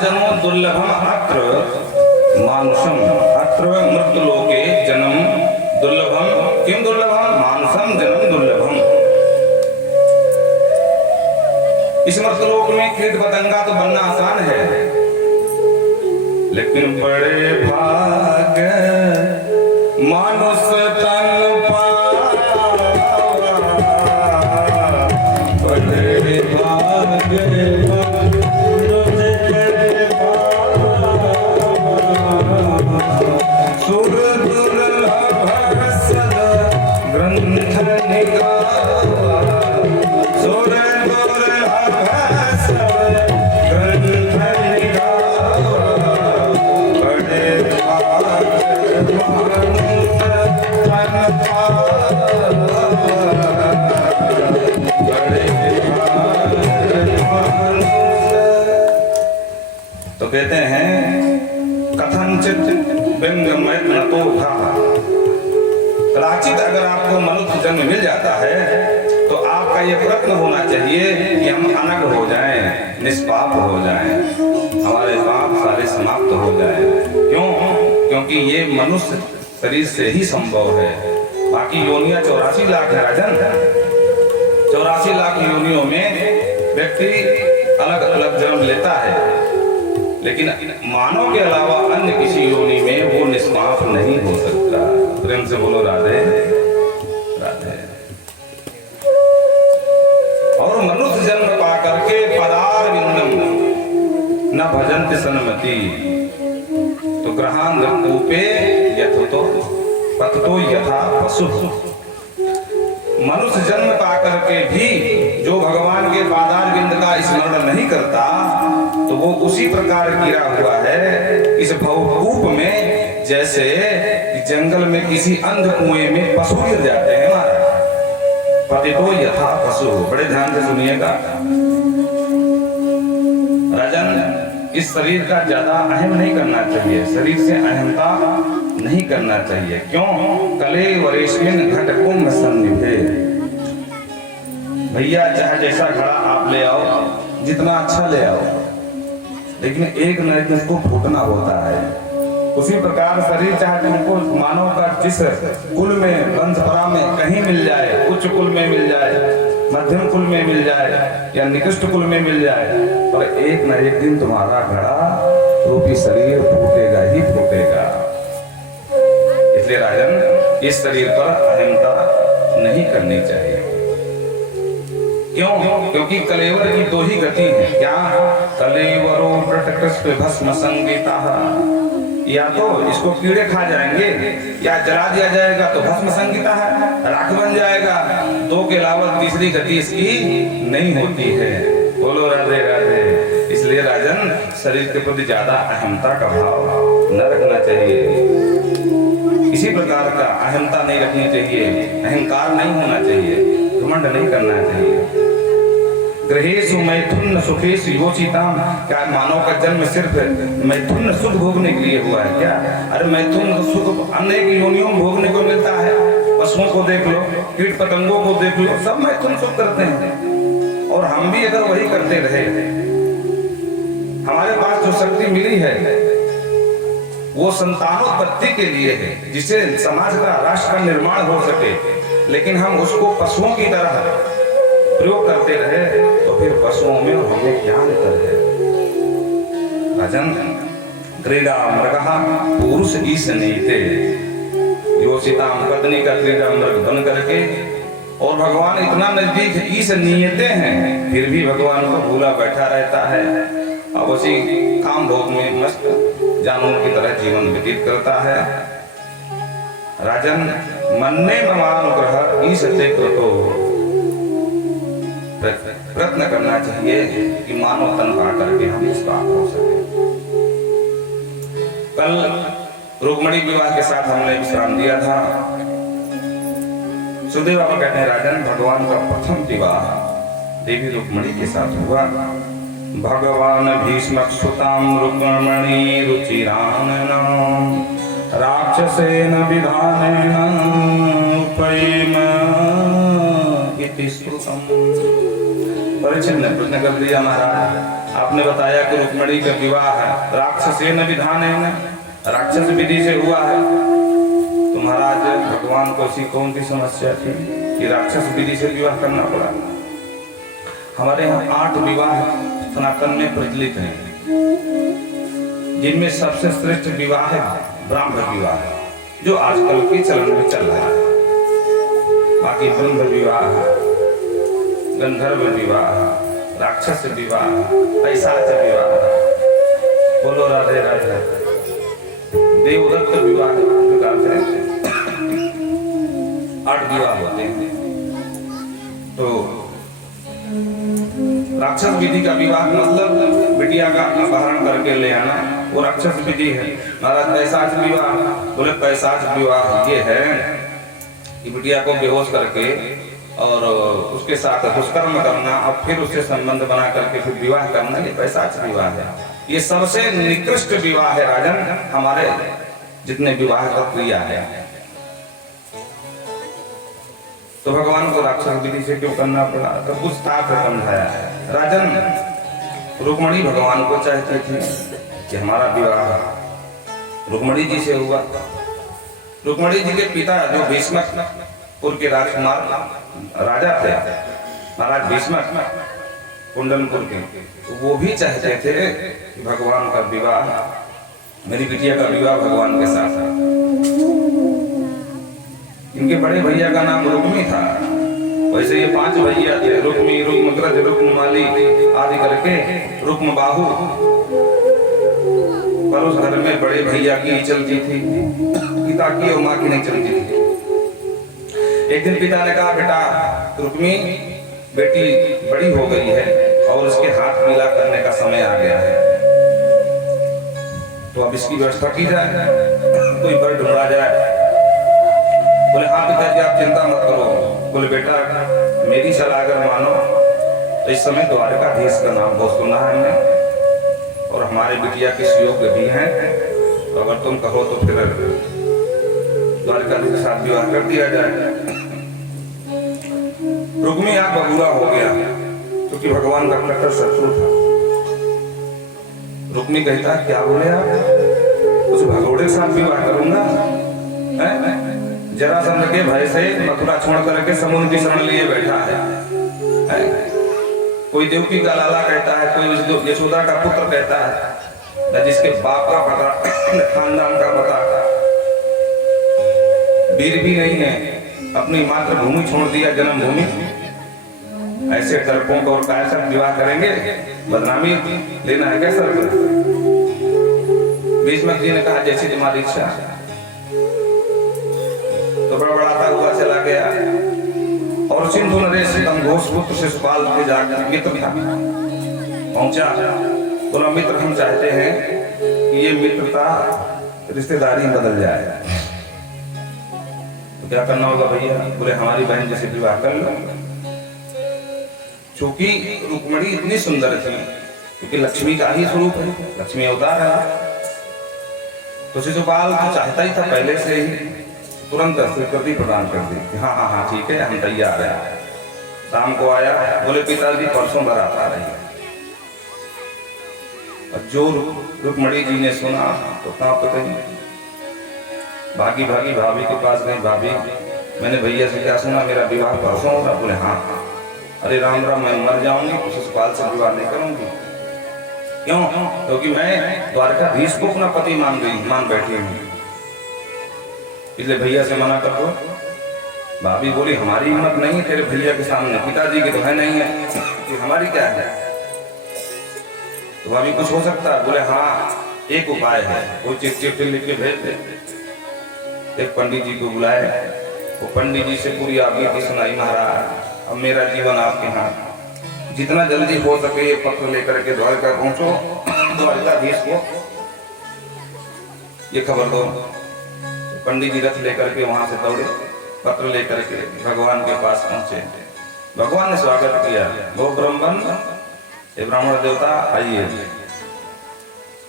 महाजनो दुर्लभम अत्र मानुषम अत्र मृत्युलोके जन्म दुर्लभम किम दुर्लभम मानुषम जन्म दुर्लभम। इस मृत्युलोक में कीट पतंगा तो बनना आसान है, लेकिन बड़े भाग्य मानुष तन पावा, बड़े भाग्य सुर दुर्लभ सद ग्रंथ निगावा, सुर दुर्लभ सद ग्रंथ निगावा, बड़े भाग्य मानुष तन पावा, बड़े भाग्य मानुष। तो कहते हैं कथनचित बिंगमय तो था, कदाचित अगर आपको मनुष्य जन्म मिल जाता है तो आपका ये प्रयत्न होना चाहिए कि हम अनग हो जाएं, निष्पाप हो जाएं, हमारे पाप सारे समाप्त हो जाएं। क्यों? क्योंकि ये मनुष्य शरीर से ही संभव है। बाकी योनियां 84 लाख है राजन, 84 लाख योनियों में व्यक्ति अलग अलग जन्म लेता है, लेकिन मानव के अलावा अन्य किसी योनि में वो निष्पाप नहीं हो सकता। प्रेम से बोलो राधे राधे। और मनुष्य जन्म पा करके पदार विंदम न भजन्ति सन्मति, तो ग्रहांग कूपे यथो पततो यथा पशु। मनुष्य जन्म पा करके भी जो भगवान के पादार विंद का स्मरण नहीं करता, तो वो उसी प्रकार गिरा हुआ है इस भवकूप में, जैसे जंगल में किसी अंध कुएं में पशु गिर जाते हैं महाराज। पतितो यथा पशु। बड़े ध्यान से सुनिएगा राजन, इस शरीर का ज्यादा अहम नहीं करना चाहिए, शरीर से अहमता नहीं करना चाहिए। क्यों? कले वरेश्विन घट कुंभ सन्निभे। भैया चाहे जैसा घड़ा आप ले आओ, जितना अच्छा ले आओ, लेकिन एक न एक को फूटना होता है। उसी प्रकार शरीर चाहे तुमको मानव का जिस कुल में वंशपरा में कहीं मिल जाए, उच्च कुल में मिल जाए, मध्यम कुल में मिल जाए या निकृष्ट कुल में मिल जाए, पर एक न एक दिन तुम्हारा घड़ा रूपी शरीर फूटेगा ही फूटेगा। इसलिए राजन, इस शरीर पर अहंता नहीं करनी चाहिए। क्यों? क्योंकि कलेवर की दो ही गति है। क्या? कलेवरो प्रटकृष्ट भस्म संगीता, या तो इसको कीड़े खा जाएंगे या जला दिया जाएगा तो भस्म संगीता है, राख बन जाएगा। दो के अलावा तीसरी गति इसकी नहीं होती है। बोलो राधे राधे। इसलिए राजन, शरीर के प्रति ज्यादा अहमता का भाव न रखना चाहिए। किसी प्रकार का अहमता नहीं रखनी चाहिए, अहंकार नहीं होना चाहिए, घमंड नहीं करना चाहिए। ग्रहेषु मैथुन सुखेषु योचिताम। क्या मानव का जन्म सिर्फ मैथुन सुख भोगने के लिए हुआ है क्या? अरे मैथुन सुख अनेक योनियों में भोगने को मिलता है। पशुओं को देख लो, कीट पतंगों को देख लो, सब मैथुन सुख करते हैं। और हम भी अगर वही करते रहे, हमारे पास जो शक्ति मिली है वो संतानोत्पत्ति के लिए है, जिससे समाज का, राष्ट्र का निर्माण हो सके। लेकिन हम उसको पशुओं की तरह प्रयोग करते रहे तो फिर पशुओं में और हमें क्या अंतर है राजन। क्रीड़ा मृगः पुरुष ईश नीते, योषिताम पत्नी का क्रीड़ा मृग बन करके, और भगवान इतना नजदीक ईश नियते हैं, फिर भी भगवान को भूला बैठा रहता है। अब उसी काम भोग में मस्त जानवर की तरह जीवन व्यतीत करता है। राजन, मन्ने ममानुग्रह ईशते कृतो। प्रयत्न करना चाहिए कि मानव तन पा करके हम इस बात हो सके। कल रुक्मणी विवाह के साथ हमने विश्राम दिया था। सुखदेव बाबा कहते हैं राजन, भगवान का प्रथम विवाह देवी रुक्मणी के साथ हुआ। भगवान भीष्म सुताम रुक्मणी रुचिरानन राक्षसेन विधानेन उपैम इति श्रुतम्। परीक्षित ने प्रश्न कर दिया, महाराज आपने बताया कि रुक्मिणी का विवाह है राक्षसेन विधान है, राक्षस विधि से हुआ है। तो महाराज भगवान को ऐसी कौन सी समस्या थी कि राक्षस विधि से विवाह करना पड़ा? हमारे यहाँ 8 विवाह सनातन में प्रचलित हैं, जिनमें सबसे श्रेष्ठ विवाह है ब्राह्मण विवाह, जो आजकल के चलन में चल रहा है। बाकी ब्रह्म विवाह, गंधर्व विवाह, राक्षस विवाह, पैशाच विवाह, बोलो राधे राधे, देवदत्त विवाह, 8 विवाह होते हैं। तो राक्षस विधि का विवाह मतलब बिटिया का अपहरण करके ले आना, वो राक्षस विधि है। महाराज पैशाच विवाह, बोले पैशाच विवाह ये है कि बिटिया को बेहोश करके और उसके साथ दुष्कर्म करना और फिर उससे संबंध बना करके फिर विवाह करना, ये पैशाच विवाह है। ये सबसे निकृष्ट विवाह है राजन, हमारे जितने विवाह का क्रिया है। तो भगवान को राक्षस विधि से क्यों करना पड़ा? तो कुछ था समझाया है। राजन रुक्मिणी भगवान को चाहती थी कि हमारा विवाह रुक्मिणी जी से हुआ। रुक्मिणी जी के पिता जो भीष्मपुर के राजकुमार राजा थे, महाराज भीष्म कुंडनपुर के, तो वो भी चाहते थे कि भगवान का विवाह, मेरी बिटिया का विवाह भगवान के साथ है। इनके बड़े भैया का नाम रुक्मी था, वैसे ये 5 भैया थे, रुक्मी, रुक्मग्रज, रुक्ममाली आदि करके रुक्मबाहु। पर उस घर में बड़े भैया की चलती थी, पिता की और माँ की नहीं चलती थी। एक दिन पिता ने कहा, बेटा रुक्मी बेटी बड़ी हो गई है और उसके हाथ पीला करने का समय आ गया है, तो अब इसकी व्यवस्था की जाए, कोई बर ढूंढा जाए। बोले हाँ पिताजी आप चिंता मत करो। बोले बेटा मेरी सलाह अगर मानो तो इस समय द्वारकाधीश का नाम बहुत सुना है हमने, और हमारे बिटिया के योग्य भी हैं, तो अगर तुम कहो तो फिर द्वारकाधीश के साथ विवाह कर दिया जाए। रुक्मी आग बबूला हो गया, क्योंकि भगवान का कट्टर शत्रु था। रुक्मी कहता क्या बोले आप, उस भगोड़े के साथ विवाह करूंगा? जरासंध के भय से मथुरा छोड़ करके समुद्र की शरण लिए बैठा है। कोई देवकी का लाला कहता है, कोई यशोदा का पुत्र कहता है, जिसके बाप का पता, खानदान का पता, वीर भी नहीं है, अपनी मातृभूमि छोड़ दिया, जन्मभूमि। ऐसे डरपों को और कैसा विवाह करेंगे? बदनामी लेना है क्या सर? भीष्म जी ने कहा जैसी तुम्हारी इच्छा। तो बड़बड़ाता हुआ चला गया और सिंधु नरेश घोष पुत्र शिशुपाल के जाकर मित्र था, पहुंचा। बोला मित्र हम चाहते हैं कि ये मित्रता रिश्तेदारी बदल जाए, तो क्या करना होगा भैया? बोले हमारी बहन जैसे विवाह कर लो। चूंकि रुक्मिणी इतनी सुंदर थी, क्योंकि लक्ष्मी का ही स्वरूप है, लक्ष्मी अवतार है, तो शिशुपाल तो चाहता ही था पहले से ही, तुरंत स्वीकृति प्रदान कर दी। हाँ हाँ हाँ ठीक है हम तैयार हैं। शाम को आया, बोले पिताजी परसों बारात आ रही है। जो रुक्मिणी जी ने सुना तो कांप गई, भागी भागी भाभी के पास गई। भाभी मैंने भैया से क्या सुना, मेरा विवाह परसों होगा? बोले हाँ। अरे राम राम मैं मर जाऊंगी तो शिशुपाल से विवाह नहीं करूंगी। क्यों? क्योंकि मैं द्वारकाधीश को अपना पति मान बैठी हूँ, इसलिए भैया से मना कर दो। भाभी बोली हमारी हिम्मत नहीं है तेरे भैया के सामने, पिताजी की तो है नहीं है, कि हमारी क्या है? तो भाभी कुछ हो सकता है? बोले हाँ एक उपाय है, वो चिट्ठी लिख के भेज दे। एक पंडित जी को बुलाए, वो पंडित जी से पूरी आपकी सुनाई, महाराज अब मेरा जीवन आपके हाथ, जितना जल्दी हो सके ये पत्र लेकर के द्वारका पहुंचो, द्वारकाधीश को ये खबर दो। पंडित जी रथ लेकर के वहां से दौड़े, पत्र लेकर के भगवान के पास पहुंचे। भगवान ने स्वागत किया, वो ब्राह्मण ये ब्राह्मण देवता आइए।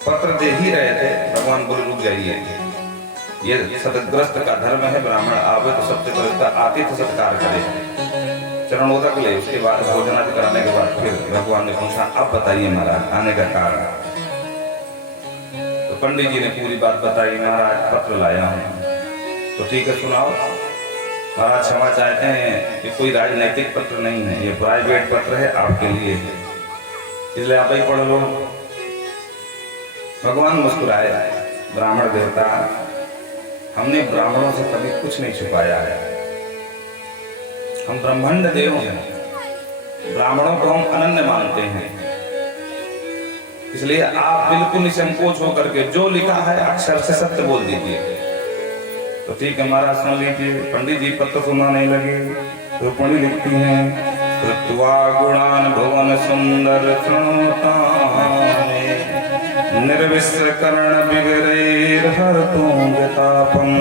पत्र दे ही रहे थे, भगवान बोले रुक जाइए, ये सतग्रस्त का धर्म है, ब्राह्मण आवे तो सबसे पहले आतिथ्य सत्कार करे, चरणोदक ले, उसके बाद भोजनादि कराने के बाद फिर भगवान ने पूछा अब बताइए महाराज आने का कारण। तो पंडित जी ने पूरी बात बताई, महाराज पत्र लाया हूँ। तो ठीक है सुनाओ। महाराज क्षमा चाहते हैं कि कोई राजनैतिक पत्र नहीं है, ये प्राइवेट पत्र है आपके लिए, इसलिए आप ही पढ़ लो। भगवान मुस्कुराए, ब्राह्मण देवता हमने ब्राह्मणों से कभी कुछ नहीं छुपाया है, हम ब्रह्मांड देव हैं, ब्राह्मणों को हम अनन्य मानते हैं, इसलिए आप बिल्कुल निसंकोच होकर के जो लिखा है अक्षर से सत्य बोल दीजिए। तो ठीक है महाराज सुन लीजिए। पंडित जी पत्र सुनाने लगे। रुक्मिणी लिखती हैं, कृत्वा गुणान भुवन सुंदर निर्विश्र कर्ण विवरेर हरतुं वितापम्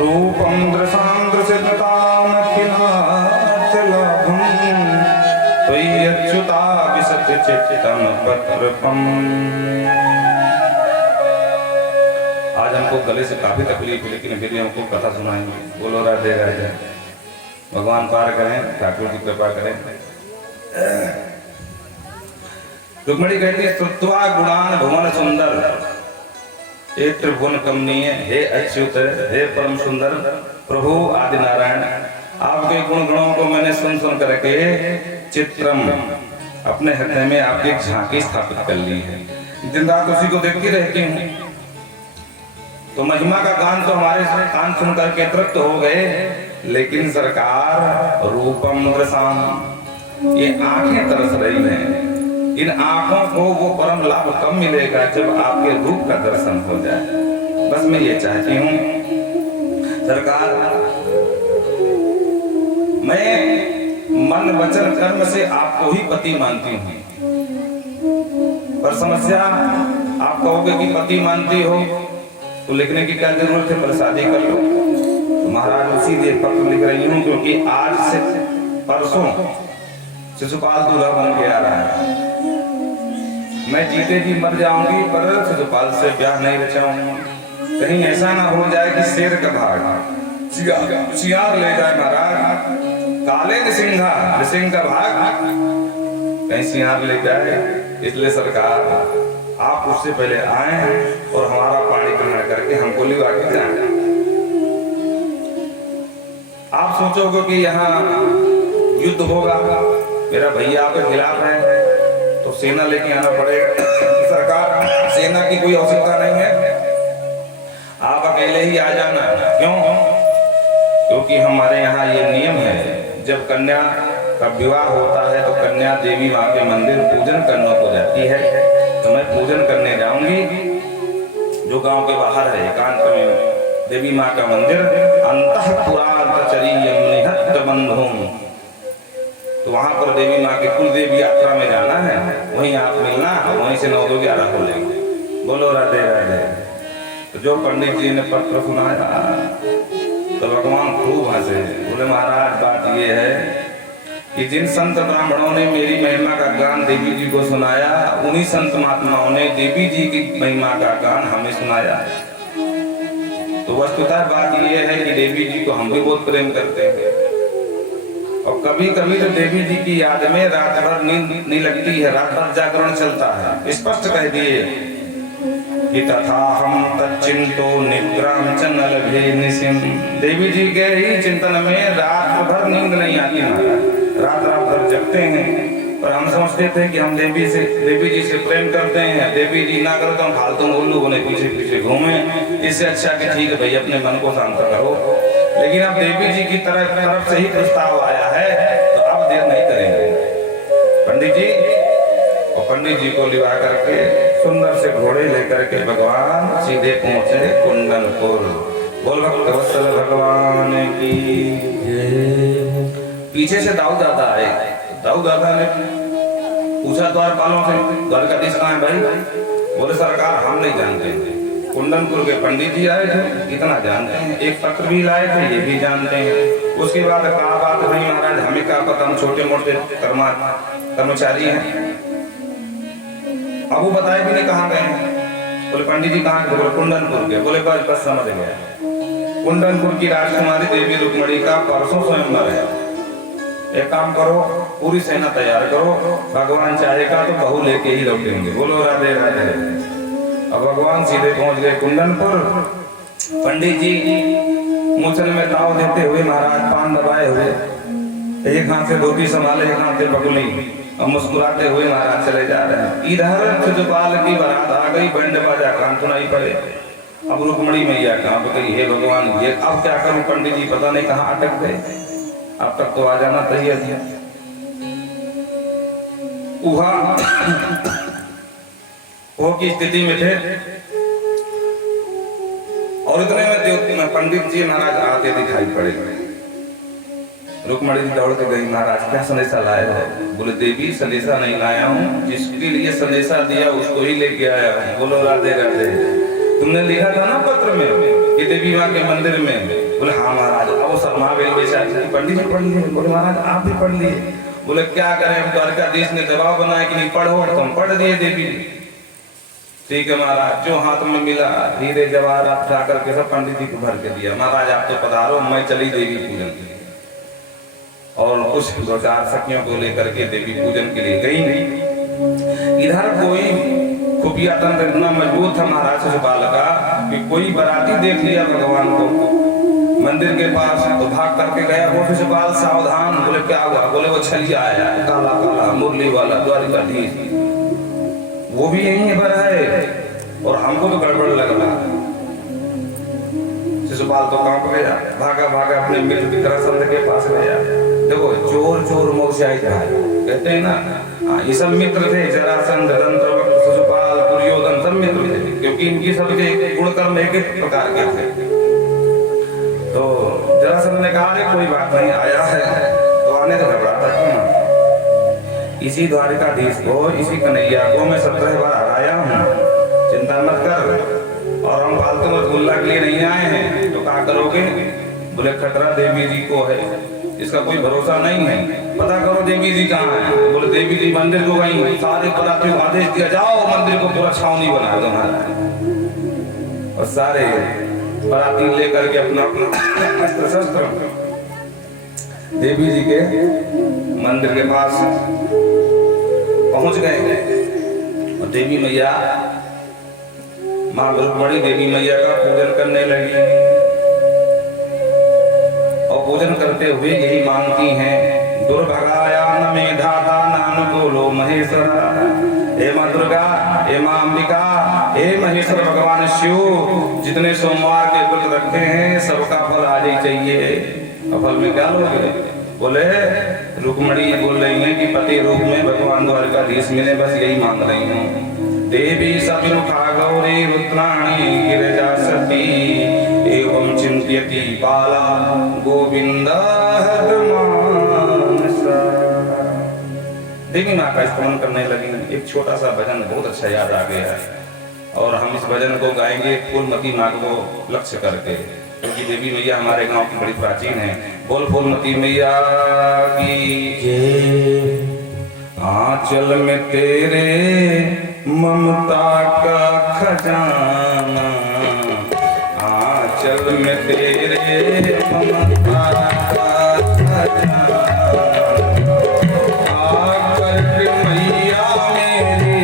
रूपं दृशां दृशिताम किलाचलाभम् त्वयि अच्युता विशति चित्तं पत्रपम्। आज हमको गले से काफी तकलीफ है, लेकिन फिर भी हमको कथा सुनाएंगे। बोलो राधे राधे। भगवान पार करें, ठाकुर की कृपा करें। रुक्मिणी कहती है, स्तुत्वा गुणान भुवन सुंदर, हे त्रिभुवन कमनीय, हे अच्युत, हे परम सुंदर प्रभु आदि नारायण, आपके गुण गुणों को मैंने सुन सुन करके चित्रम अपने हृदय में आपकी झांकी स्थापित कर ली है, दिन रात उसी को देखती रहती हूँ। तो महिमा का गान तो हमारे कान सुन करके तृप्त हो गए, लेकिन सरकार रूपम दृशाम, ये आंखें तरस रही हैं। इन आंखों को वो परम लाभ कब मिलेगा जब आपके रूप का दर्शन हो जाए। बस मैं ये चाहती हूँ सरकार, मैं मन वचन कर्म से आपको ही पति मानती हूँ, पर समस्या आप कहोगे कि पति मानती हो तो लिखने की क्या जरूरत है, पर शादी कर लो। तो महाराज इसीलिए पत्र लिख रही हूँ क्योंकि आज से परसों शिशुपाल दूल्हा बन के आ रहा है। मैं जीते जी मर जाऊंगी पर शिशुपाल से ब्याह नहीं रचाऊंगा। कहीं ऐसा ना हो जाए कि शेर का भाग सियार ले जाए महाराज, काले नृसिंह का भाग कहीं सियार ले जाए। इसलिए सरकार आप उससे पहले आए और हमारा पाणी ग्रहण करके हमको लिवा के जाए। आप सोचोगे कि यहाँ युद्ध होगा, मेरा भैया आपके खिलाफ है तो सेना लेके आना पड़ेगा। सरकार सेना की कोई आवश्यकता नहीं है, आप अकेले ही आ जाना। क्यों? क्योंकि हमारे यहाँ ये नियम है, जब कन्या का विवाह होता है तो कन्या देवी माँ के मंदिर पूजन करने को जाती है। तो मैं पूजन करने जाऊंगी जो गांव के बाहर है एकांत में देवी माँ का मंदिर, अंतःपुरांतचरीयम्निहत्त बंधुम, तो वहां पर देवी माँ की कुल देवी यात्रा में जाना है, वहीं आप मिलना और वहीं से 9-11 हो लेंगे। बोलो राधे राधे। तो जो पंडित जी ने पत्र सुनाया तो भगवान खूब हंसे, बोले महाराज बात ये है कि जिन संत ब्राह्मणों ने मेरी महिमा का गान देवी जी को सुनाया, उन्हीं संत महात्माओं ने देवी जी की महिमा का गान हमें सुनाया। तो वस्तुतः बात यह है कि देवी जी को हम भी बहुत प्रेम करते हैं, और कभी कभी तो देवी जी की याद में रात भर नींद नहीं लगती है, रात भर जागरण चलता है। स्पष्ट कह दिए कि तथा हम तच्चिंतो निद्राम च न लभे निसिम, देवी जी के ही चिंतन में रात भर नींद नहीं आती महाराज, रात भर जगते हैं। पर हम समझते थे कि हम देवी जी से प्रेम करते हैं, देवी जी ना करो तो हम फालतू उल्लू बने पीछे पीछे घूमे, इससे अच्छा कि ठीक है भाई अपने मन को शांत करो। लेकिन अब देवी जी की तरफ से ही प्रस्ताव आया है तो अब देर नहीं करेंगे। पंडित जी और पंडित जी को लिवा करके सुंदर से घोड़े लेकर के भगवान सीधे पहुंचे कुंडनपुर। बोल भक्तवत्सल भगवान की। पीछे से दाऊद दादा आए, दाऊद दादा ने पूछा द्वारपालों से घर का दिश कहाँ है भाई? बोले सरकार हम नहीं जानते। कुंडनपुर के पंडित जी आए थे, इतना जानते हैं, एक पत्र भी लाए थे, ये भी जानते हैं। उसके बाद कहा बात भाई महाराज हमें क्या पता, हम छोटे मोटे कर्मचारी हैं। अब वो बताए भी नहीं कहाँ गए हैं। बोले पंडित जी कहाँ? बोले कुंडनपुर के। बोले बस समझ गया, कुंडनपुर की राजकुमारी देवी रुक्मिणी का परसों स्वयंवर है। एक काम करो, पूरी सेना तैयार करो, भगवान चाहेगा तो बहू लेके ही लौटेंगे। बोलो राधे राधे। अब भगवान सीधे पहुंच गए कुंदनपुर। पंडित जी मूछन में ताव देते हुए महाराज पान दबाए हुए, एक हाथ से धोती संभाले, एक हाथ से पगली, और मुस्कुराते हुए महाराज चले जा रहे हैं। इधर शिशुपाल की बारात आ गई, बैंड बाजा कान सुनाई पड़े। अब रुक्मणी मैया कहाँ पे गई? हे भगवान, ये अब क्या करूं? पंडित जी पता नहीं कहाँ अटक गए, अब तक तो आ जाना चाहिए था। वो की स्थिति में थे और इतने में पंडित जी महाराज आते दिखाई पड़े। रुक्मणी जी दौड़ते गई, महाराज क्या संदेशा लाए हो? बोले देवी संदेशा नहीं लाया हूँ, जिसके लिए संदेशा दिया उसको ही लेके आया हूँ। बोलो राधे राधे। तुमने लिखा था ना पत्र में कि देवी माँ के मंदिर में? बोले हाँ महाराज। अब शर्मा गई बेचारी। पंडित जी पढ़ लिए? बोले महाराज आप भी पढ़ लिए। बोले क्या करें, द्वारकाधीश ने दबाव बनाया कि नहीं पढ़ो, तो हम पढ़ दिए देवी। ठीक है महाराज। जो हाथ में मिला हीरे जवाहरात उठा करके सब पंडित जी को भर के दिया। महाराज आप तो पधारो, मैं चली देवी पूजन के लिए। और कुछ दो चार सखियों को लेकर के देवी पूजन के लिए गई नहीं। इधर कोई खुफिया तंत्र इतना मजबूत था महाराज शिशुपाल का कि कोई बराती देख लिया भगवान को मंदिर के पास, तो भाग करके गया। वो शिशुपाल सावधान। बोले क्या हुआ? बोले वो छलिया आया, काला काला मुरली वाला द्वारकाधीश, वो भी यहीं पर है और हमको तो गड़बड़ लग रहा है। शिशुपाल तो कांप गया, भागा भागा अपने मित्र विक्रमादित्य के पास गया। देखो चोर चोर मौसियाई कहते हैं ना, ये सब मित्र थे। जरासंध, दंत्रवक्र, शिशुपाल, दुर्योधन सब मित्र थे, क्योंकि इनकी सबके गुणकर्म एक एक प्रकार के थे। तो जरासंध ने कहा कोई बात नहीं, आया है तो आने से घबराता क्यों? इसी द्वारिकाधीश को, इसी कन्हैया को मैं 17 बार हराया हूँ, चिंता मत कर। और हम फालतू रसगुल्ला के लिए नहीं आए हैं, तो क्या करोगे? बोले खतरा देवी जी को है, इसका कोई भरोसा नहीं है, पता करो देवी जी कहाँ है। तो बोले देवी जी मंदिर को गई। सारे बरातियों को आदेश दिया, जाओ मंदिर को पूरा छावनी बना दो महाराज। और सारे बराती लेकर के अपना अपना अस्त्र शस्त्र देवी जी के मंदिर के पास पहुंच गए। और देवी मैया, मां रुक्मणी देवी मैया का पूजन करने लगी और पूजन करते हुए यही मांगती हैं, दुर्भगाया न मेधाता नानुकूलो महेश्वरा। हे मां दुर्गा, हे मां अंबिका, हे महेश्वर भगवान शिव, जितने सोमवार के व्रत रखते हैं सबका फल आज ही चाहिए। और फल में क्या लोगे? बोले रुक्मणी बोल रही हैं कि पति रूप में भगवान द्वारकाधीश मिले, बस यही मांग रही हूँ। देवी सविमुखा गौरी रुद्राणी गिरिजा सती एवं चिंत्यति बाला गोविंदा हरमानसा। देवी माँ का स्तमन करने लगी। एक छोटा सा भजन बहुत अच्छा याद आ गया है और हम इस भजन को गाएंगे फूलमती माँ को लक्ष्य करके, क्योंकि देवी मैया हमारे गांव की बड़ी प्राचीन है। बोल फूलमती मैया की जय। आंचल में तेरे ममता का खजाना, आंचल में तेरे ममता का खजाना, आकर के मैया मेरी,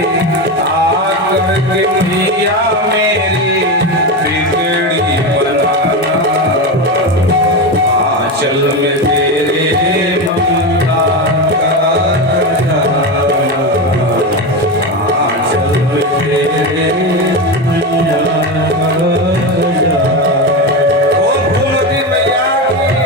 आकर के मैया मेरी बिगड़ी बनाना। आंचल में तेरे ममता का खजाना, आंचल में तेरे मैया का खजाना। ओ फूलमती मैया की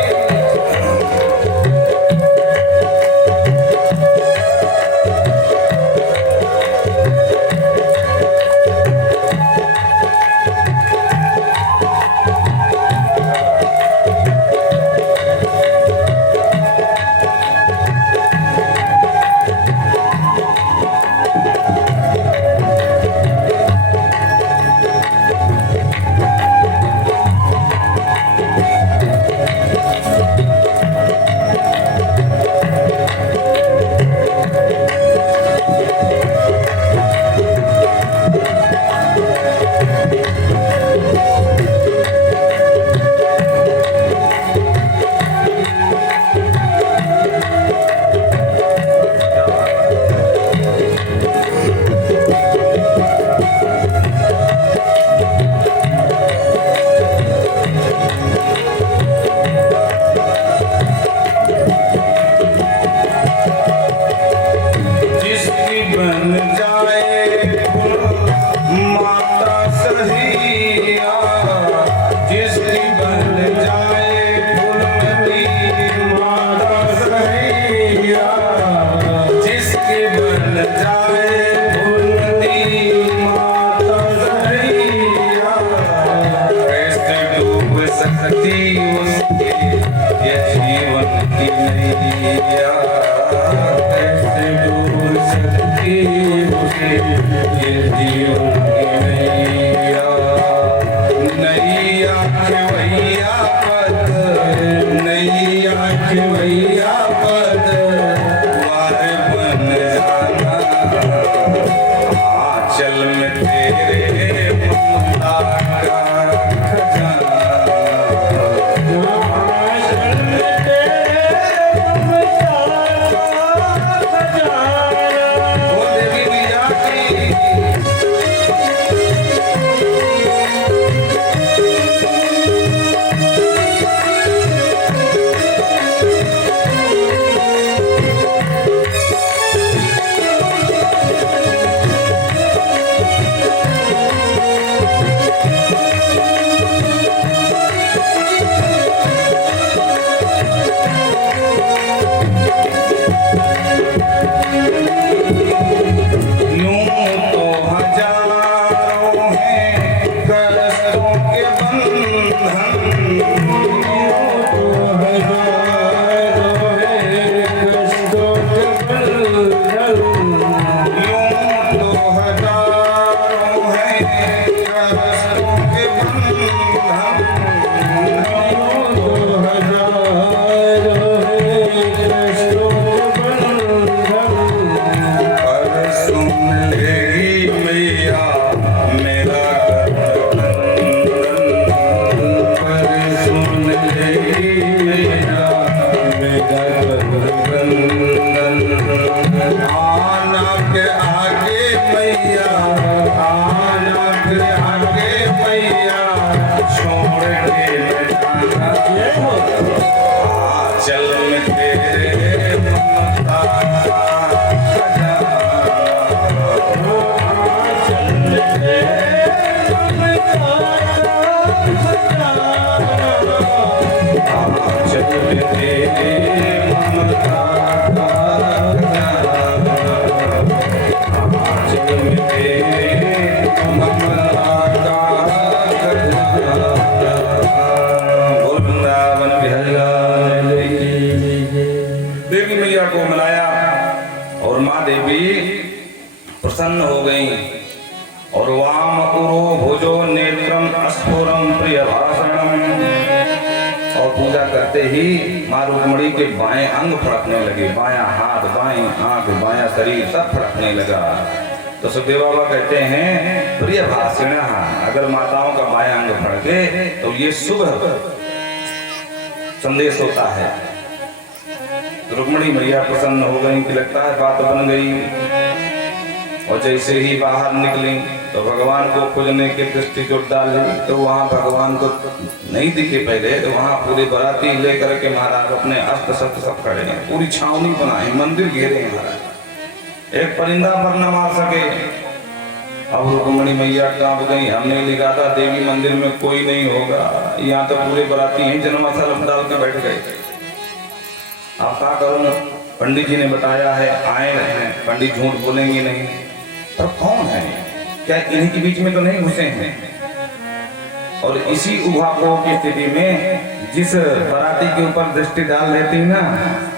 और माँ देवी प्रसन्न हो गई और वाम उरो भुजो नेत्रम अस्फुरम प्रिय भाषणम, और पूजा करते ही माँ रुक्मणी के बाएं अंग फड़कने लगे, बायां हाथ, बाएं आंख, बायां शरीर सब फड़कने लगा। तो सुखदेव बाबा कहते हैं प्रिय भाषण, अगर माताओं का बायां अंग फड़के तो ये शुभ संदेश होता है। रुक्मणी मैया प्रसन्न हो गई कि लगता है बात बन गई, और जैसे ही बाहर निकली तो भगवान को खोजने की दृष्टि जो डाली तो वहां भगवान को नहीं दिखे पहले, तो वहां पूरे बाराती लेकर के महाराज अपने अस्त्र शस्त्र सब खड़े हैं, पूरी छावनी बनाई, मंदिर घेरे हैं महाराज, एक परिंदा पर न मार सके। अब रुक्मणी मैया कांप गई, हमने लिखा था देवी मंदिर में कोई नहीं होगा, यहाँ तो पूरे बाराती हैं जन्माशल डाल के बैठ गए। आप क्या करूं, पंडित जी ने बताया है आए हैं, पंडित झूठ बोलेंगे नहीं, पर कौन है, क्या इन्हीं के बीच में तो नहीं घुसे हैं। और इसी उभापोह की स्थिति में जिस बाराती के ऊपर दृष्टि डाल लेती ना,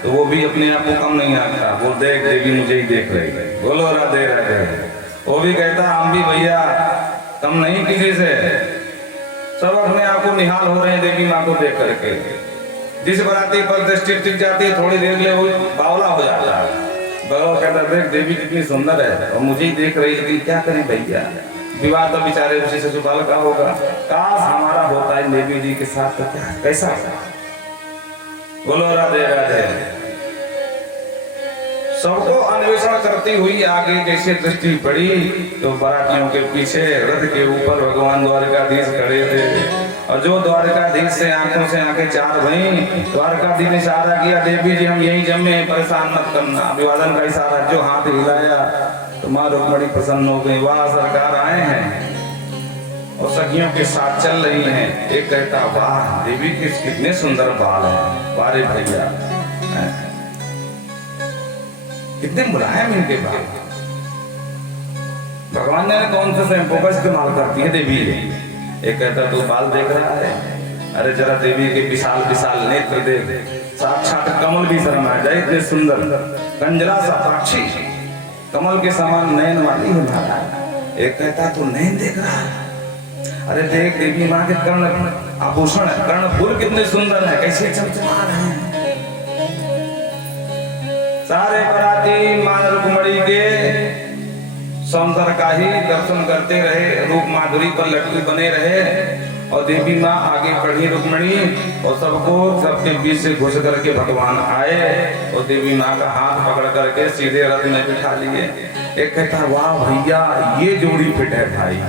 तो वो भी अपने आप को कम नहीं आता, वो देख देवी मुझे ही देख रही है, बोलो राधे राधे। वो भी कहता हम भी भैया कम नहीं किसी से, सब अपने आप को निहाल हो रहे हैं देवी माँ को देख करके। जिस बाराती पर दृष्टि टिक जाती है थोड़ी देर के लिए वो बावला हो जाता है, बगल कहता देख देवी कितनी सुंदर है और मुझे ही देख रही, लेकिन क्या करें भैया, विवाह तो बेचारे उसी से सुपाल का होगा, काश हमारा होता है देवी जी के साथ तो क्या कैसा होगा। बोलो राधे राधे। सबको अन्वेषण करती हुई आगे जैसे दृष्टि पड़ी तो बारातियों के पीछे रथ के ऊपर भगवान द्वारकाधीश खड़े थे, और जो द्वारकाधीश से आंखों से आंखें चार भई, द्वारकाधीश ने इशारा किया देवी जी हम यही जमे, परेशान मत करना, अभिवादन का इशारा, जो हाथ हिलाया तो माँ रुक्मणी प्रसन्न हो गई, वाह सरकार आए हैं और सखियों के साथ चल रही हैं। एक कहता वाह देवी के कितने सुंदर बाल हैं, बारे भैया कितने मुलायम इनके बाल, भगवान ने कौन सा शैम्पू का इस्तेमाल करती है देवी। एक कहता तू बाल देख रहा है, अरे जरा देवी के विशाल विशाल नेत्र देख, साक्षात कमल भी शर्मा जाए, इतने सुंदर कंजरा सा साक्षी कमल के समान नयन वाली है महाराज। एक कहता तू नयन देख रहा है, अरे देख देवी माँ के कर्ण आभूषण, कर्णफूल कितने सुंदर है, कैसे चमचमा रहे हैं। सारे बराती मां रुक्मणी के सौंदर्य का ही दर्शन करते रहे, रूप माधुरी पर लटकी बने रहे, और देवी माँ आगे बढ़ी रुक्मणी और सबको सबके बीच से घुस करके भगवान आए और देवी माँ का हाथ पकड़ करके सीधे रथ में बिठा लिए। एक कहता वाह भैया ये जोड़ी फिट है भाई,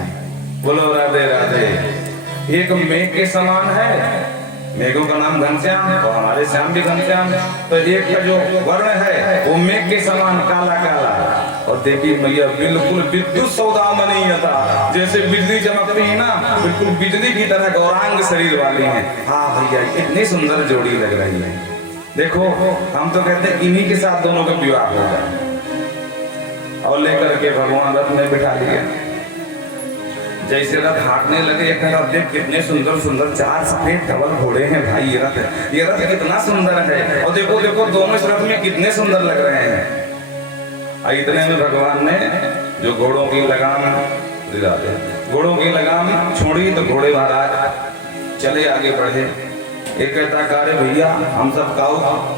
बोलो राधे राधे। एक मेघ के समान है, मेघों का नाम घनश्याम और हमारे श्याम भी घनश्याम, तो एक का जो वर्ण है वो मेघ के समान काला काला, और देवी मैया बिल्कुल विद्युत सौदामनीयता, जैसे बिजली चमकती है ना, बिल्कुल बिजली की तरह गौरांग शरीर वाली है। हाँ भैया इतनी सुंदर जोड़ी लग रही है, देखो हम तो कहते हैं इन्हीं के साथ दोनों का विवाह होगा। और लेकर के भगवान रथ में बिठा लिए, जैसे रथ हाँकने लगे, एक तरफ देख कितने सुंदर सुंदर चार सफेद धवल घोड़े हैं भाई, ये रथ कितना सुंदर है, और देखो देखो दोनों इस रथ में कितने सुंदर लग रहे हैं। इतने में भगवान ने जो घोड़ों की लगाम दिला दे, घोड़ों की लगाम छोड़ी तो घोड़े महाराज चले आगे बढ़े। एक कहता कार्य भैया हम सब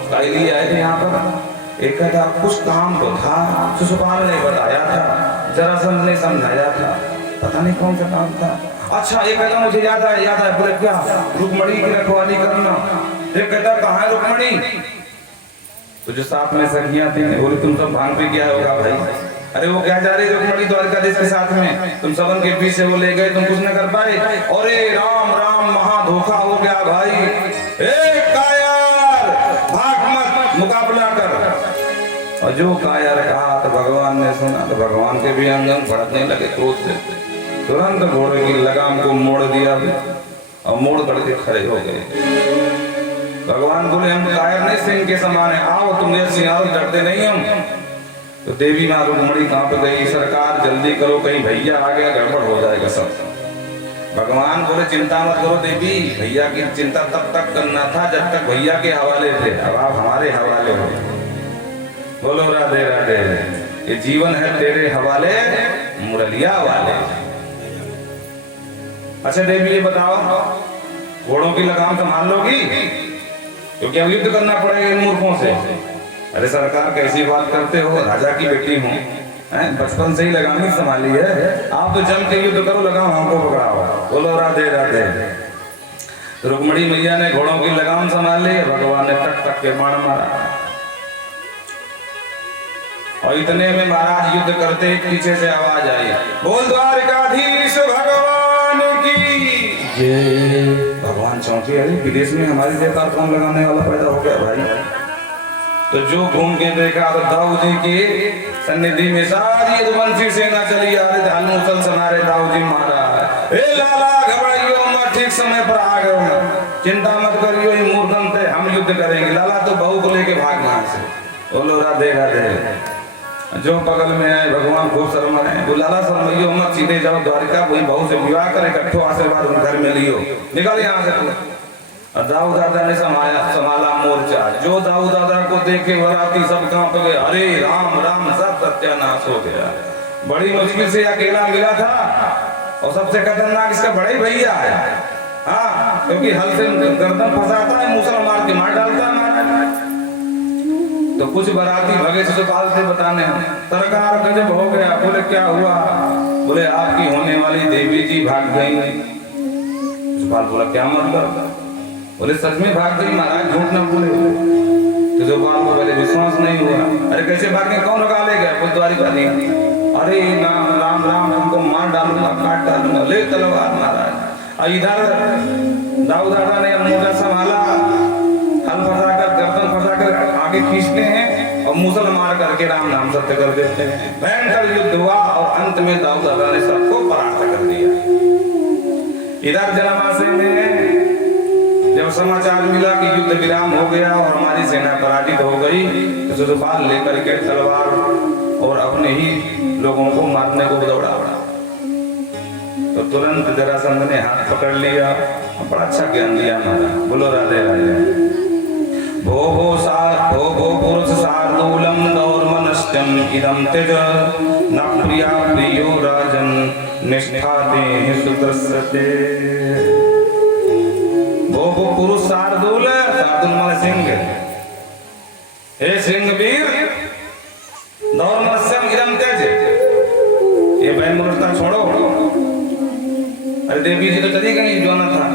काई लिए आए थे यहाँ पर। एक कहता कुछ काम तो था, शिशुपाल ने बताया था, जरासंध ने समझाया था, पता नहीं कौन सा काम था। अच्छा एक कहता मुझे याद है बोले क्या, रुक्मणी की रखवाली करना। एक कहता कहाँ है रुक्मणी, तो जो साथ में सखियां थी बोले तुम सब भांग पे क्या होगा भाई, अरे वो क्या जा रही रुक्मणी द्वारकाधीश के साथ में, तुम सबन के पीछे वो ले गए, तुम कुछ न कर पाए। अरे राम राम महा धोखा हो गया भाई, ए कायर भाग मत मुकाबला कर। और जो कायर कहा तो भगवान ने सुना, तो भगवान के भी अंग भड़कने लगे क्रोध से, तुरंत घोड़े की लगाम को मोड़ दिया और मोड़ करके खड़े हो गए। भगवान बोले हम कायर नहीं सिंह के समान है, आओ तुम सिंहारो डरते नहीं हम। तो देवी माँ रुक्मणी कांप गई, सरकार जल्दी करो कहीं भैया आ गया गड़बड़ हो जाएगा सब। भगवान बोले चिंता मत करो देवी, भैया की चिंता तब तक करना था जब तक भैया के हवाले थे, अब आप हमारे हवाले हो। बोलो राधे राधे। ये जीवन है तेरे हवाले मुरलिया वाले। अच्छा देवी ये बताओ, घोड़ों की लगाम संभाल लोगी? क्योंकि अब युद्ध करना पड़ेगा इन मूर्खों से। अरे सरकार कैसी बात करते हो, राजा की बेटी हूँ, बचपन से ही लगाम ही संभाली है। आप तो जम के युद्ध करो, लगाम हमको पकड़ाओ। बोलो राधे राधे। रुक्मणी मैया ने घोड़ों की लगाम संभाली, भगवान ने टक टक के बाण मारा। और इतने में महाराज युद्ध करते पीछे से आवाज आई, बोल द्वारिकाधीश भगवान की जय। भगवान चौंके, अरे विदेश में हमारी जयकार कौन लगाने वाला पैदा हो गया भाई। तो जो घूम के देखा तो दाऊ जी की सन्निधि में सारी यदुवंशी सेना चली आ रही, ढाल मुसल समारे दाऊ जी महाराज। ए लाला घबराइयो मत, ठीक समय पर आ गए हो, चिंता मत करियो, ये मूर्खन थे, हम युद्ध करेंगे। लाला तो बहू को लेके भाग वहां से। बोलो राधे राधे। जो बगल में है भगवान खूब शर्मा है, वो लाला शर्माइयो मत, सीधे जाओ द्वारिका, वही बहू से विवाह कर इकट्ठो आशीर्वाद घर में लियो, निकल यहाँ से। दाऊ दादा ने संभाला मोर्चा। जो दाऊ दादा को देखे वराती सब कांप गए, अरे राम राम, सब सत्यानाश हो गया। बड़ी मुश्किल से अकेला मिला था, और सबसे खतरनाक इसका बड़े भैया है। हाँ, क्योंकि हल से गर्दन फंसाता है, मुसल मार के मार डालता है महाराज। तो कुछ बराती भगे ससुराल से बताने, सरकार गजब हो गया। बोले क्या हुआ? बोले आपकी होने वाली देवी जी भाग गई। ससुराल बोला क्या मतलब? बोले सच में भाग गई महाराज, झूठ न बोले। तो जो बाल को पहले विश्वास नहीं हुआ। अरे कैसे भागे, कौन लगा ले गया? कोई द्वारिका नहीं। अरे नाम राम राम, तुमको मार डालूंगा, काट डालूंगा, ले तलवार महाराज। इधर दाऊ दादा ने मोर्चा संभाला, हल फंसाकर गर्दन फंसाकर आगे खींचते हैं और मुसल मार करके राम नाम सत्य कर देते हैं। भयंकर युद्ध हुआ और अंत में दाऊ दादा ने सबको परास्त कर दिया। इधर जनवासी में जब समाचार मिला कि युद्ध विराम हो गया और हमारी सेना पराजित हो गई, तो शिशुपाल लेकर के तलवार और अपने ही लोगों को मारने को दौड़ा। तो तुरंत जरासंध ने हाथ पकड़ लिया, बड़ा अच्छा ज्ञान दिया हमारा। बोलो राधे राधे। भो भो पुरुष शार्दूलम दौर्मनस्त्यम इदं त्यज, न प्रिया प्रियो राजन निष्ठा देहि सुदृश्यते। भो पुरुष शार्दूल, शार्दूल माने सिंह, हे सिंह वीर, दौर्मनस्त्यम इदं त्यज, ये बैन मनुष्यता छोड़ो। अरे देवी जी तो चली गई जो न था,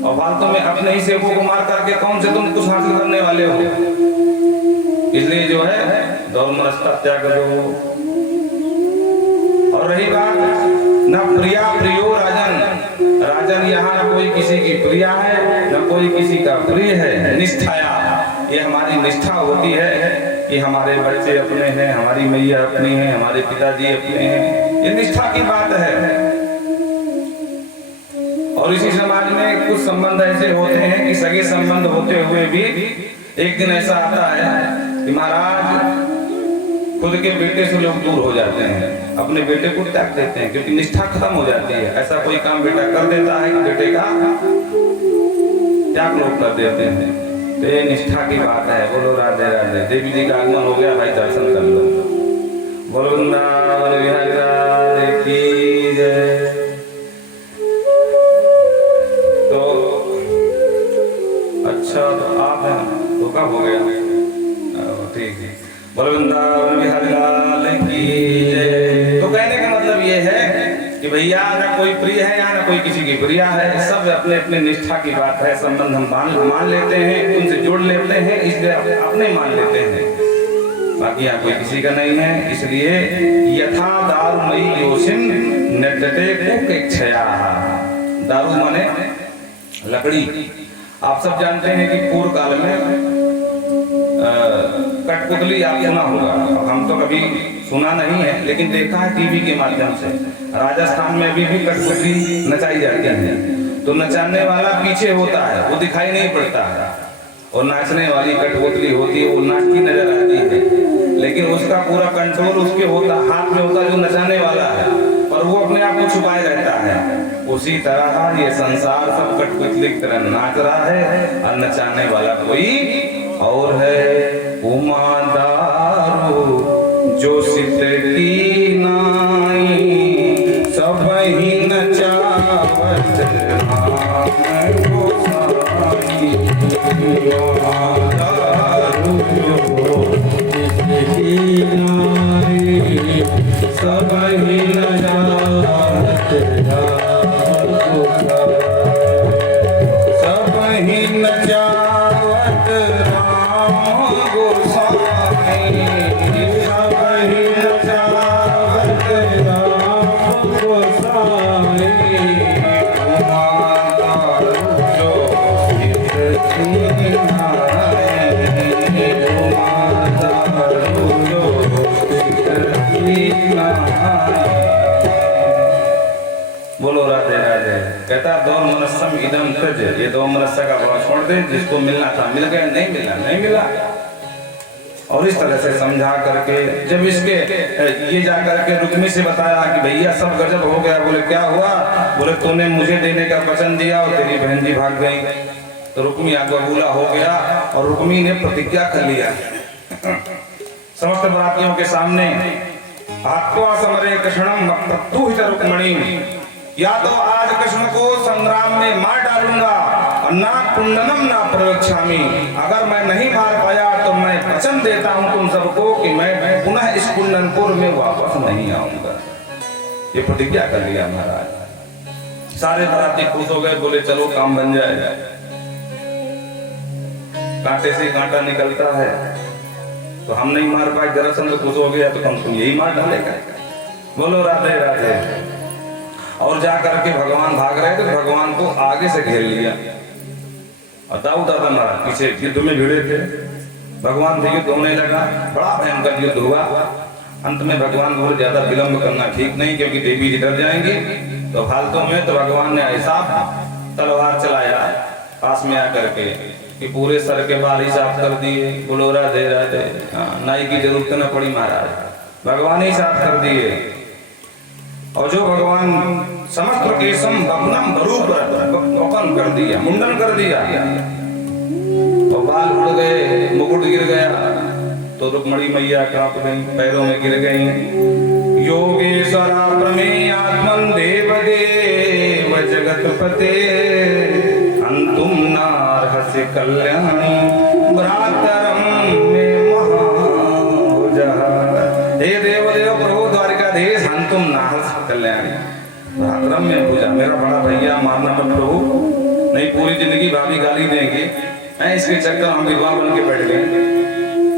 और फालतू में अपने ही सेवकों को मार करके कौन से तुम कुछ हासिल करने वाले हो? इसलिए जो है दौर्मनस्यता त्याग दो। और रही बात न प्रिया प्रियो राजन, राजन यहाँ न कोई किसी की प्रिया है न कोई किसी का प्रिय है। निष्ठाया, ये हमारी निष्ठा होती है कि हमारे बच्चे अपने हैं, हमारी मैया अपनी है, हमारे पिताजी अपने हैं, ये निष्ठा की बात है। और इसी समाज में कुछ संबंध ऐसे होते हैं कि सगे संबंध होते हुए भी एक दिन ऐसा आता है कि महाराज खुद के बेटे से लोग दूर हो जाते हैं, अपने बेटे को त्याग देते हैं, क्योंकि निष्ठा खत्म हो जाती है। ऐसा कोई काम बेटा कर देता है कि बेटे का त्याग लोग कर देते हैं। तो ये निष्ठा की बात है। बोलो राधे राधे। देवी जी का आगमन हो गया भाई, दर्शन कर लो। बोलो वृंदावन बिहारी राधे की जय। अच्छा तो आप हैं, तो कब हो गया? ठीक है। बोलो वृंदावन बिहारी लाल की जय। तो कहने का मतलब ये है कि भैया ना कोई प्रिय है, यहाँ ना कोई किसी की प्रिया है, सब अपने अपने निष्ठा की बात है। संबंध हम मान लेते हैं, उनसे जोड़ लेते हैं, इसलिए अपने मान लेते हैं, बाकी यहाँ कोई किसी का नहीं है। इसलिए यथा दारुमयी योषिन नृत्यते कुक्षया। दारू माने लकड़ी। आप सब जानते हैं कि पूर्व काल में कठपुतली आप सुना होगा। अब हम तो कभी सुना नहीं है, लेकिन देखा है टीवी के माध्यम से। राजस्थान में अभी भी कठपुतली नचाई जाती है। तो नचाने वाला पीछे होता है, वो दिखाई नहीं पड़ता है, और नाचने वाली कठपुतली होती है, वो नाचती नजर आती है, लेकिन उसका पूरा कंट्रोल उसके होता हाथ में होता जो नचाने वाला है, और वो अपने आप को छुपाए रहता है। उसी तरह ये संसार सब कठपुतली की तरह नाच रहा है और नचाने वाला कोई और है। उमादारो जो सित की नाई सब ही नचावत राम गोसाई। उमादारो जो सित की नाई सब ही नचावत राम गोसाई। सब ही नचावत राम गोसाई। सब ही नचावत राम गोसाई। उमादारो जो सित की नाई उमादारो जो सित की नाई। बोलो राधे राधे। कहता दो मनस्सम इदम तज, ये दो मनस्सा का भाव छोड़ दे। जिसको मिलना था मिल गया, नहीं मिला नहीं मिला। और इस तरह से समझा करके जब इसके ये जा करके रुक्मी से बताया कि भैया सब गजब हो गया। बोले क्या हुआ? बोले तूने मुझे देने का वचन दिया और तेरी बहन जी भाग गई। तो रुक्मी आगबबूला हो गया और रुक्मी ने प्रतिज्ञा कर लिया समस्त बरातियों के सामने, आत्मा समरे कृष्णम मक्तु हित रुक्मणी, या तो आज कृष्ण को संग्राम में मार डालूंगा और ना कुंडनम ना प्रवक्षामी। अगर मैं नहीं मार पाया तो मैं वचन देता हूं तुम सबको कि मैं पुनः इस कुंडनपुर में वापस नहीं आऊंगा। ये प्रतिज्ञा कर लिया महाराज। सारे बराती खुश हो गए, बोले चलो काम बन जाएगा। कांटे से कांटा निकलता है, तो हम नहीं मार पाए, जरासंध खुश हो गया तो कम तुम यही मार डालेगा। बोलो राधे राधे। और जा करके भगवान भाग रहे थे, भगवान को आगे से घेर लिया और दाऊद दादा महाराज पीछे युद्ध में भिड़े थे। भगवान से युद्ध होने लगा, बड़ा भयंकर युद्ध हुआ। अंत में भगवान बोले ज्यादा विलंब करना ठीक नहीं, क्योंकि देवी जी डर जाएंगी। तो फालतू में तो भगवान ने ऐसा तलवार चलाया पास में आकर के कि पूरे सर के बाल ही साफ कर दिए। बोलो राधे राधे। नाई की जरूरत न पड़ी महाराज, भगवान ही साफ कर दिए। और जो भगवान समस्त केशम बपनम बरूप वपन कर दिया, मुंडन कर दिया, और बाल उड़ गए, मुकुट गिर गया। तो रुक्मणी मैया कांप गई, पैरों में गिर गई। योगेश्वरा प्रमेयात्मन देवदेव जगतपते अंतुम नारहस्य कल्याणी भ्रातरम में महाभुजः। हे देवदेव प्रभु द्वारिकाधीश अंतुम नारहस्य कल्याणी भ्रातरम में भुजा। मेरा बड़ा भैया मारना मत प्रभु, नहीं पूरी जिंदगी भाभी गाली देंगे। मैं इसके चक्कर हम विधवा बन के बैठ गए।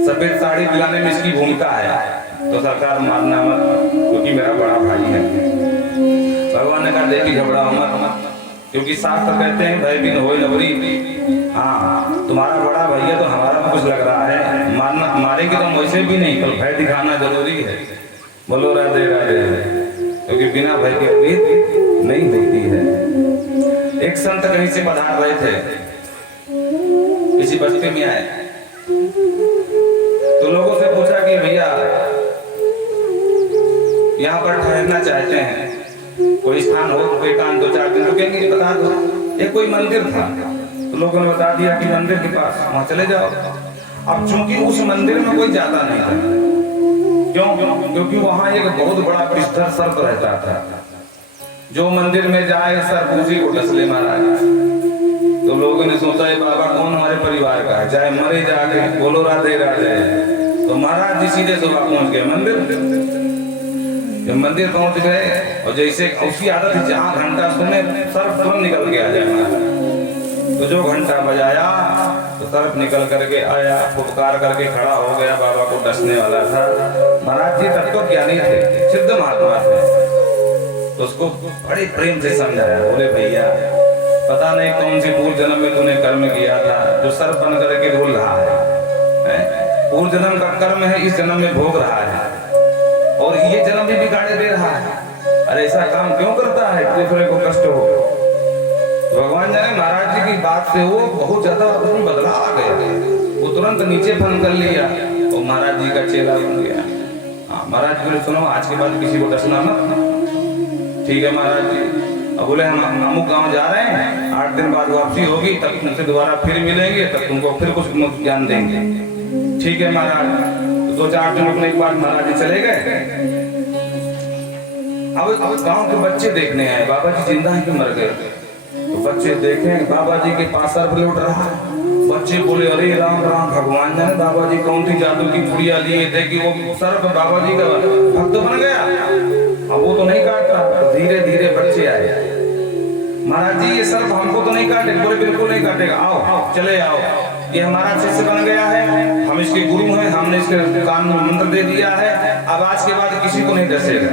सफेद साड़ी दिलाने में इसकी भूमिका है, तो सरकार मारना मत, क्योंकि मेरा बड़ा भाई है। भगवान ने कहा देखी घबराओ मत, क्योंकि शास्त्र कहते हैं भय बिन होय नवरी। हाँ, तुम्हारा बड़ा भैया तो हमारा कुछ लग रहा है, मारना मारेगी तो वैसे भी नहीं, तो भय दिखाना जरूरी है। बोलो राधे राधे। क्योंकि बिना भय के प्रीत नहीं होती है। एक संत कहीं से पधार रहे थे, किसी बस्ती में आए, तो लोगों से पूछा कि भैया यहाँ पर ठहरना चाहते हैं, कोई स्थान हो तो एकांत 2-4 दिन रुकेंगे, बता दो। एक कोई मंदिर था, तो लोगों ने बता दिया कि मंदिर के पास, वहां चले जाओ। अब चूंकि उस मंदिर में कोई जाता नहीं था, क्यों? क्योंकि वहां एक बहुत बड़ा विषधर सर्प रहता था। जो मंदिर में जाए सर्प उसी को डस ले महाराज। तो लोगों ने सोचा ये बाबा कौन हमारे परिवार का है, चाहे मरे जाके। बोलो राधे राधे। तो महाराज जी सीधे सुबह पहुंच गए मंदिर। जब मंदिर पहुंच गए और जैसे उसकी आदत है जहाँ घंटा सुने सर्प तुरंत निकल के आ जाए महाराज। तो जो घंटा बजाया तो सर्प निकल करके आया, फुटकार करके खड़ा हो गया, बाबा को डसने वाला था। महाराज जी तत्व ज्ञानी थे, सिद्ध महात्मा थे, तो उसको बड़े प्रेम से समझाया। बोले भैया पता नहीं कौन सी पूर्व जन्म में तूने कर्म किया था जो सर्प बन करके डोल रहा है। पूर्व जन्म का कर्म है, इस जन्म में भोग रहा है, और ये जन्म भी बिगाड़े दे रहा है। अरे ऐसा काम क्यों करता है, दूसरे को कष्ट हो। भगवान जाने महाराज जी की बात से वो बहुत ज्यादा उसमें बदलाव आ गया। वो तुरंत नीचे फन कर लिया और महाराज जी का चेला बन गया। महाराज जी बोले सुनो आज के बाद किसी को डसना मत। ठीक है महाराज जी। अब बोले हम अमुक गांव जा रहे हैं, 8 दिन बाद वापसी होगी, तब तुमसे दोबारा फिर मिलेंगे, तब तुमको फिर कुछ ज्ञान देंगे। ठीक है महाराज। तो 2-4 दिन रुकने के बाद महाराज जी चले गए। अब गांव के बच्चे देखने आए बाबा जी जिंदा है कि मर गए। तो बच्चे देखे बाबा जी के पास सर्प लौट रहा है। बच्चे बोले अरे राम राम, भगवान जाने बाबा जी कौन सी जादू की पुड़िया लिए थे कि वो सर्प बाबा जी का भक्त बन गया। अब वो तो नहीं काटता। तो धीरे धीरे बच्चे आए, महाराज जी ये सर्प हमको तो नहीं काटेगा। बोले बिल्कुल नहीं काटेगा, आओ चले आओ, ये हमारा शिष्य बन गया है, हम इसके गुरु हैं, हमने इसके कान में मंत्र दे दिया है, अब आज के बाद किसी को नहीं डसेगा।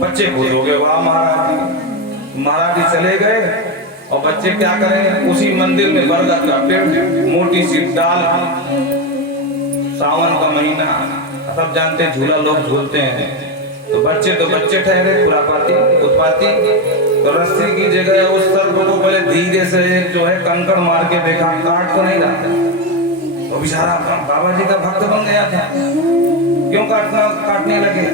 बच्चे खुश हो गए, वाह महाराज। महाराज जी चले गए और बच्चे क्या करें, उसी मंदिर में बरगद का पेड़, मोटी सी डाल, सावन का महीना, सब जानते हैं झूला लोग झूलते हैं। तो बच्चे ठहरे खुरापाती उत्पाती। तो रस्सी की जगह उस सर्प को पहले धीरे से जो है कंकड़ मार के देखा, काट तो नहीं रहा। तो बेचारा बाबा जी का भक्त बन गया था, क्यों काटने लगे।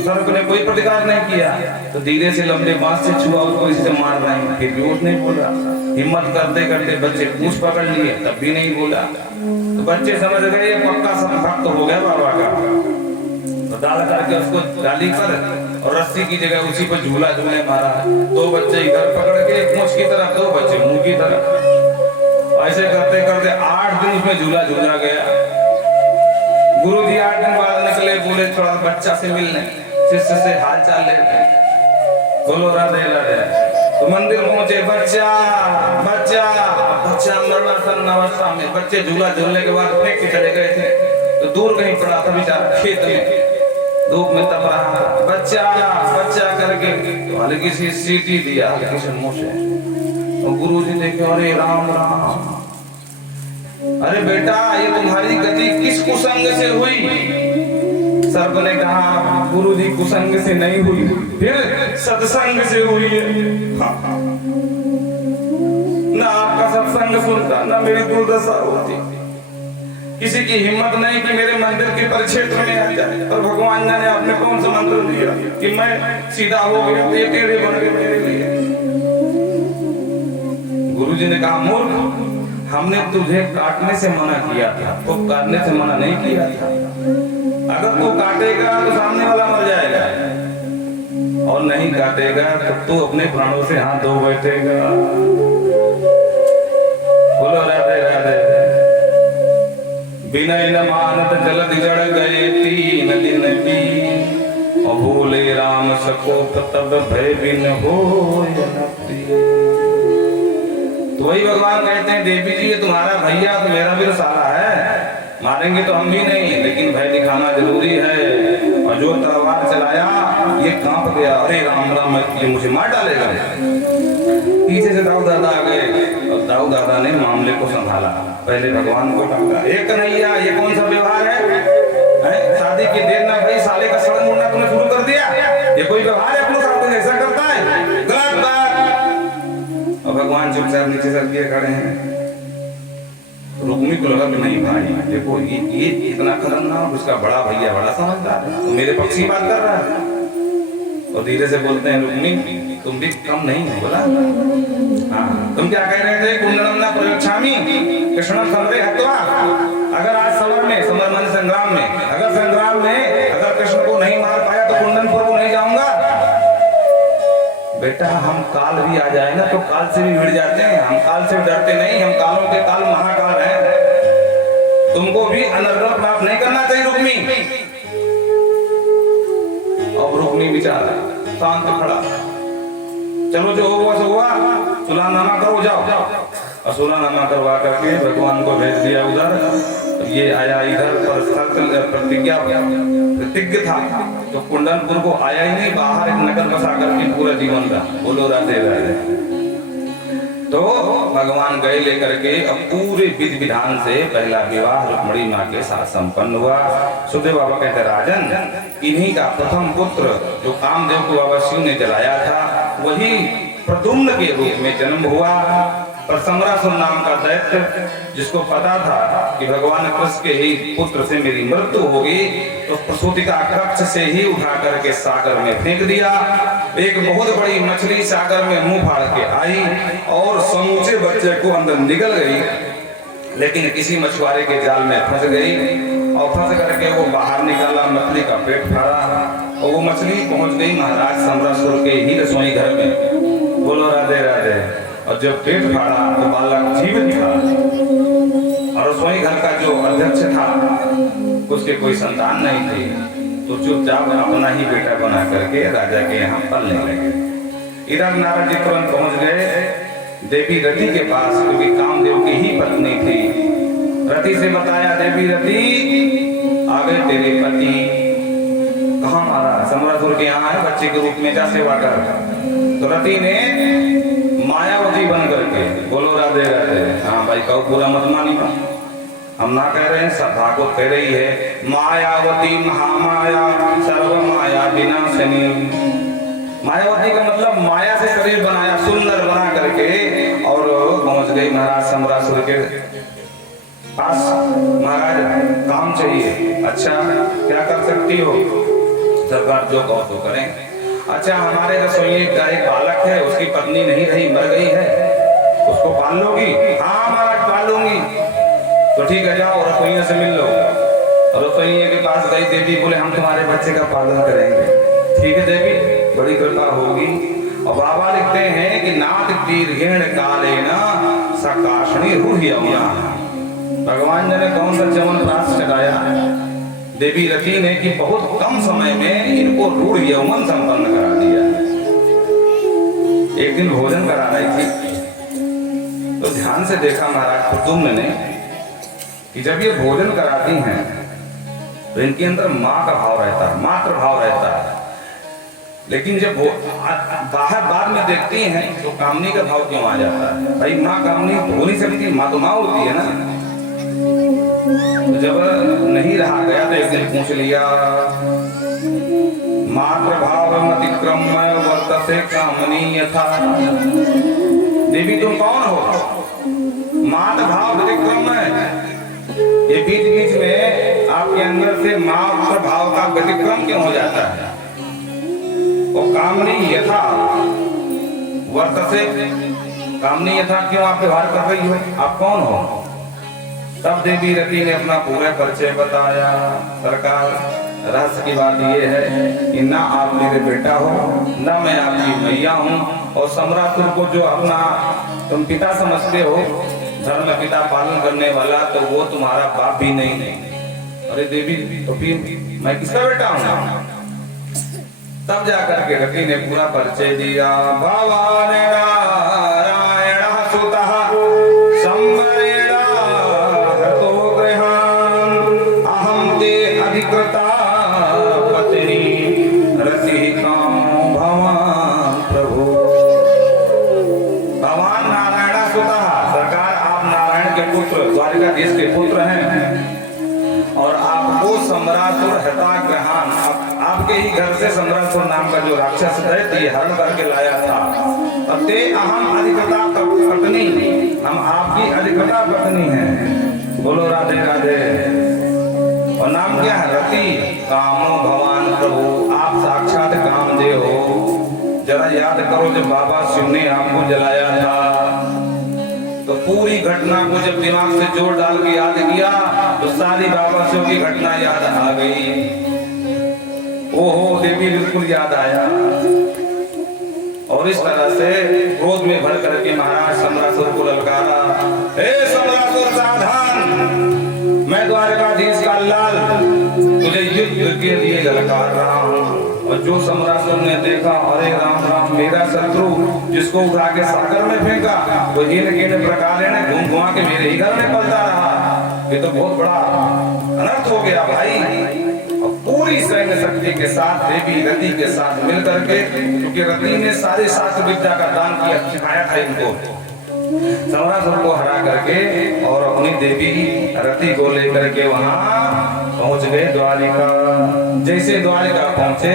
सर्प ने कोई प्रतिकार नहीं किया। तो धीरे से लंबे बांस से छुआ, उसको इससे मार रहे हैं, फिर भी नहीं बोला। हिम्मत करते करते बच्चे पूछ पकड़ लिए, तब भी नहीं बोला। तो बच्चे समझ गए ये पक्का सब भक्त हो गया बाबा का। तो डाल करके उसको डाली पर और रस्सी की जगह उसी पर झूला झूले मारा। 2 बच्चे इधर पकड़ के मूंछ की तरफ, 2 बच्चे मुंह की तरफ। ऐसे करते करते 8 दिन उसमें झूला झूला गया। गुरु जी 8 दिन बाद निकले, बोले थोड़ा बच्चा से मिलने, शिष्य से हाल चाल लेते। बोलो राधे राधे। तो मंदिर पहुंचे, बच्चा बच्चा बच्चा मरणासन अवस्था में। बच्चे झूला झूलने के बाद फेंक के चले गए थे। तो दूर कहीं पड़ा था बेचारा, खेत में धूप में तप रहा। बच्चा बच्चा करके तो हल्की सी सीटी दिया, हल्की से मुंह से। तो गुरु जी देखे, अरे राम राम, अरे बेटा ये तुम्हारी गति किस कुसंग से हुई। सर्प ने कहा, गुरु जी कुसंग से नहीं हुई, फिर सत्संग से हुई है। ना आपका सत्संग सुनता, ना मेरी दुर्दशा होती। किसी की हिम्मत नहीं कि मेरे मंदिर के परिक्षेत्र में आ जाए। और भगवान ने आपने कौन सा मंत्र दिया कि मैं सीधा हो गया, ये टेढ़े बन गए मेरे लिए। गुरुजी ने कहा, मूर्ख, हमने तुझे काटने से मना किया था, तो काटने से मना नहीं किया था। अगर तू काटेगा तो सामने वाला मर जाएगा, और नहीं काटेगा तो तू अपने प्राणों से हाथ धो बैठेगा। बोलो राधे राधे। विनय न मानत जलद जड़ गए 3 दिन की, और भूले राम सकोप तब भय बिन हो। तो वही भगवान कहते हैं, देवी जी ये तुम्हारा भैया तो मेरा भी तो साला है, मारेंगे तो हम भी नहीं, लेकिन भय दिखाना जरूरी है। और जो तलवार चलाया ये कांप गया, अरे राम राम, ये मुझे मार डालेगा। पीछे से दाऊ दादा आ गए और दाऊ दादा ने मामले को संभाला। पहले भगवान को डांटा, एक कन्हैया ये कौन सा व्यवहार है? शादी की देर ना भाई, साले का सड़क मुड़ना तुमने शुरू कर दिया, ये कोई व्यवहार है? अपने साथ ऐसा करता है, गलत बात। और भगवान चुपचाप नीचे सर दिए खड़े हैं। रुक्मी को लगा कि नहीं भाई देखो ये इतना खतरनाक, उसका बड़ा भैया बड़ा समझदार है, तो मेरे पक्ष की बात कर रहा है। और धीरे से बोलते हैं, रुक्मी तुम भी कम नहीं हो। बोला हाँ, तुम क्या कह रहे थे? कुंडलम न प्रयोक्षामि कृष्णम समरे हत्वा। अगर आज समर में, समर माने संग्राम में, अगर संग्राम में अगर कृष्ण को नहीं मार पाया तो कुंडनपुर को नहीं जाऊंगा। बेटा हम काल भी आ जाए ना तो काल से भी भिड़ जाते हैं, हम काल से डरते नहीं, हम कालों के काल महाकाल है। तुमको भी अनर्गल प्राप्त नहीं करना चाहिए रुक्मी। अब रुक्मी बेचारा शांत खड़ा, चलो जो हुआ सो हुआ, सुलहनामा करो जाओ। और सुलहनामा करवा करके भगवान को भेज दिया उधर। ये आया इधर पर प्रतिज्ञ था, तो कुंडनपुर को आया ही नहीं, बाहर एक नगर बसा करके पूरा जीवन का। बोलो राधे राधे। तो भगवान गए लेकर के, अब पूरे विधि विधान से पहला विवाह रुक्मिणी माँ के साथ संपन्न हुआ। सुखदेव बाबा कहते, राजन इन्हीं का प्रथम पुत्र जो कामदेव को बाबा शिव ने जलाया था, वही प्रद्युम्न के रूप में जन्म हुआ। पर समरासुर नाम का दैत्य, जिसको पता था कि भगवान कृष्ण के ही पुत्र से मेरी मृत्यु होगी, तो प्रसूति का कक्ष से ही उठा करके सागर में फेंक दिया। एक बहुत बड़ी मछली सागर में मुंह फाड़ के आई और समूचे बच्चे को अंदर निगल गई। लेकिन किसी मछुआरे के जाल में फंस गई और फंस करके वो बाहर निकाला, मछली का पेट फाड़ा और वो मछली पहुंच गई महाराज सम्रासुर के ही रसोई घर में। बोलो राधे राधे। और जब पेट फाड़ा तो बालक जीवित था और रसोई घर का जो अध्यक्ष था उसके कोई संतान नहीं थी, तो चुपचाप अपना ही बेटा बना करके राजा के यहाँ पलने लगे। इधर नारद जी तुरंत पहुंच गए देवी रति के पास, क्योंकि कामदेव की ही पत्नी थी। रति से बताया, देवी रति आ गए तेरे पति। कहाँ महाराज? सम्रासुर के यहाँ है, बच्चे के रूप में जा सेवा कर। तो रति ने मायावती बन करके, बोलो राधे राधे। हाँ भाई कहो, पूरा मत मानी, हम ना कह रहे हैं, सब भागवत कह रही है, मायावती महामाया सर्व माया विनाशिनी। मायावती का मतलब माया से शरीर बनाया, सुंदर बना करके, और पहुंच गई महाराज सम्रासुर के पास। महाराज काम चाहिए। अच्छा क्या कर सकती हो? सरकार जो कहो तो करें। अच्छा हमारे रसोई का एक बालक है, उसकी पत्नी नहीं रही, मर गई है, उसको पाल लोगी? हाँ महाराज पाल लूंगी। तो ठीक है, जाओ रसोइया से मिल लो। रसोइया के पास गई देवी, बोले हम तुम्हारे बच्चे का पालन करेंगे। ठीक है देवी, बड़ी कृपा होगी। और बाबा लिखते हैं कि नाथ दीर्घेण काले न सकाशनी रूह यमुना। भगवान ने कौन सा चमन प्राप्त चढ़ाया देवी रति ने कि बहुत कम समय में इनको रूढ़ यौवन संपन्न करा दिया। एक दिन भोजन करा रही थी तो ध्यान से देखा महाराज कुतुब ने कि जब ये भोजन कराती हैं तो इनके अंदर माँ का भाव रहता है, मातृ भाव रहता है। लेकिन जब बाहर बाद में देखती हैं तो कामनी का भाव क्यों आ जाता है? भाई माँ कामनी हो नहीं सकती, माँ तो माँ होती है ना। तो जब नहीं रहा गया तो एक दिन पूछ लिया, मातृ भाव अतिक्रम्य वर्तते कामनी यथा। देवी तुम कौन हो? मातृ भाव व्यतिक्रम्य, ये बीच बीच में आपके अंदर से मातृ भाव का व्यतिक्रम क्यों हो जाता है? और कामनी यथा वर्तते, कामनी यथा क्यों आप व्यवहार कर रही हो? आप कौन हो? तब देवी रति ने अपना पूरा परिचय बताया। सरकार रहस्य की बात यह है कि ना आप मेरे बेटा हो, ना मैं आपकी मैया हूँ, और सम्रासुर को जो अपना तुम पिता समझते हो, धर्म पिता पालन करने वाला, तो वो तुम्हारा बाप भी नहीं। अरे देवी तो फिर मैं किसका बेटा हूँ? तब जाकर के रति ने पूरा परिचय दिया। भगवान नारायण सुतः सम्मरेणा हतो गृहान् अहं ते अधिकृता पत्नी रति कामो भवान् प्रभु। भगवान नारायण सुतः, सरकार आप नारायण के पुत्र, द्वारिकाधीश के पुत्र हैं, और आपको सम्रासुर हताग्रहान, आपके ही घर से सम्रासुर नाम का जो राक्षस दैत्य हरण करके लाया था। ते अहम अधिकृता पत्नी, हम आपकी अधिकृता पत्नी हैं। बोलो राधे राधे। और नाम क्या है? रति कामो भवान प्रभु, आप साक्षात कामदेव हो। जरा याद करो जब बाबा शिव ने आपको जलाया था तो पूरी घटना को जब दिमाग से जोड़ डाल के याद किया तो सारी बाबा शिव की घटना याद आ गई। ओहो देवी बिल्कुल याद आया। और इस तरह से क्रोध में भर करके महाराज सम्रासुर को ललकारा, हे सम्रासुर सावधान, मैं द्वारकाधीश का लाल तुझे युद्ध के लिए ललकार रहा हूँ। और जो सम्रासुर ने देखा, अरे राम राम, मेरा शत्रु जिसको उठा के सागर में फेंका वो इन प्रकार घूम घुमा के मेरे ही घर में पलता रहा, ये तो बहुत बड़ा अनर्थ हो गया भाई। पूरी सैन्य शक्ति के साथ देवी रति के साथ मिलकर के, क्योंकि रति ने सारी शास्त्र विद्या का दान किया, सिखाया था इनको, सम्रासुर को हरा करके और अपनी देवी रति को लेकर के वहां पहुंच गए द्वारिका। जैसे द्वारिका पहुंचे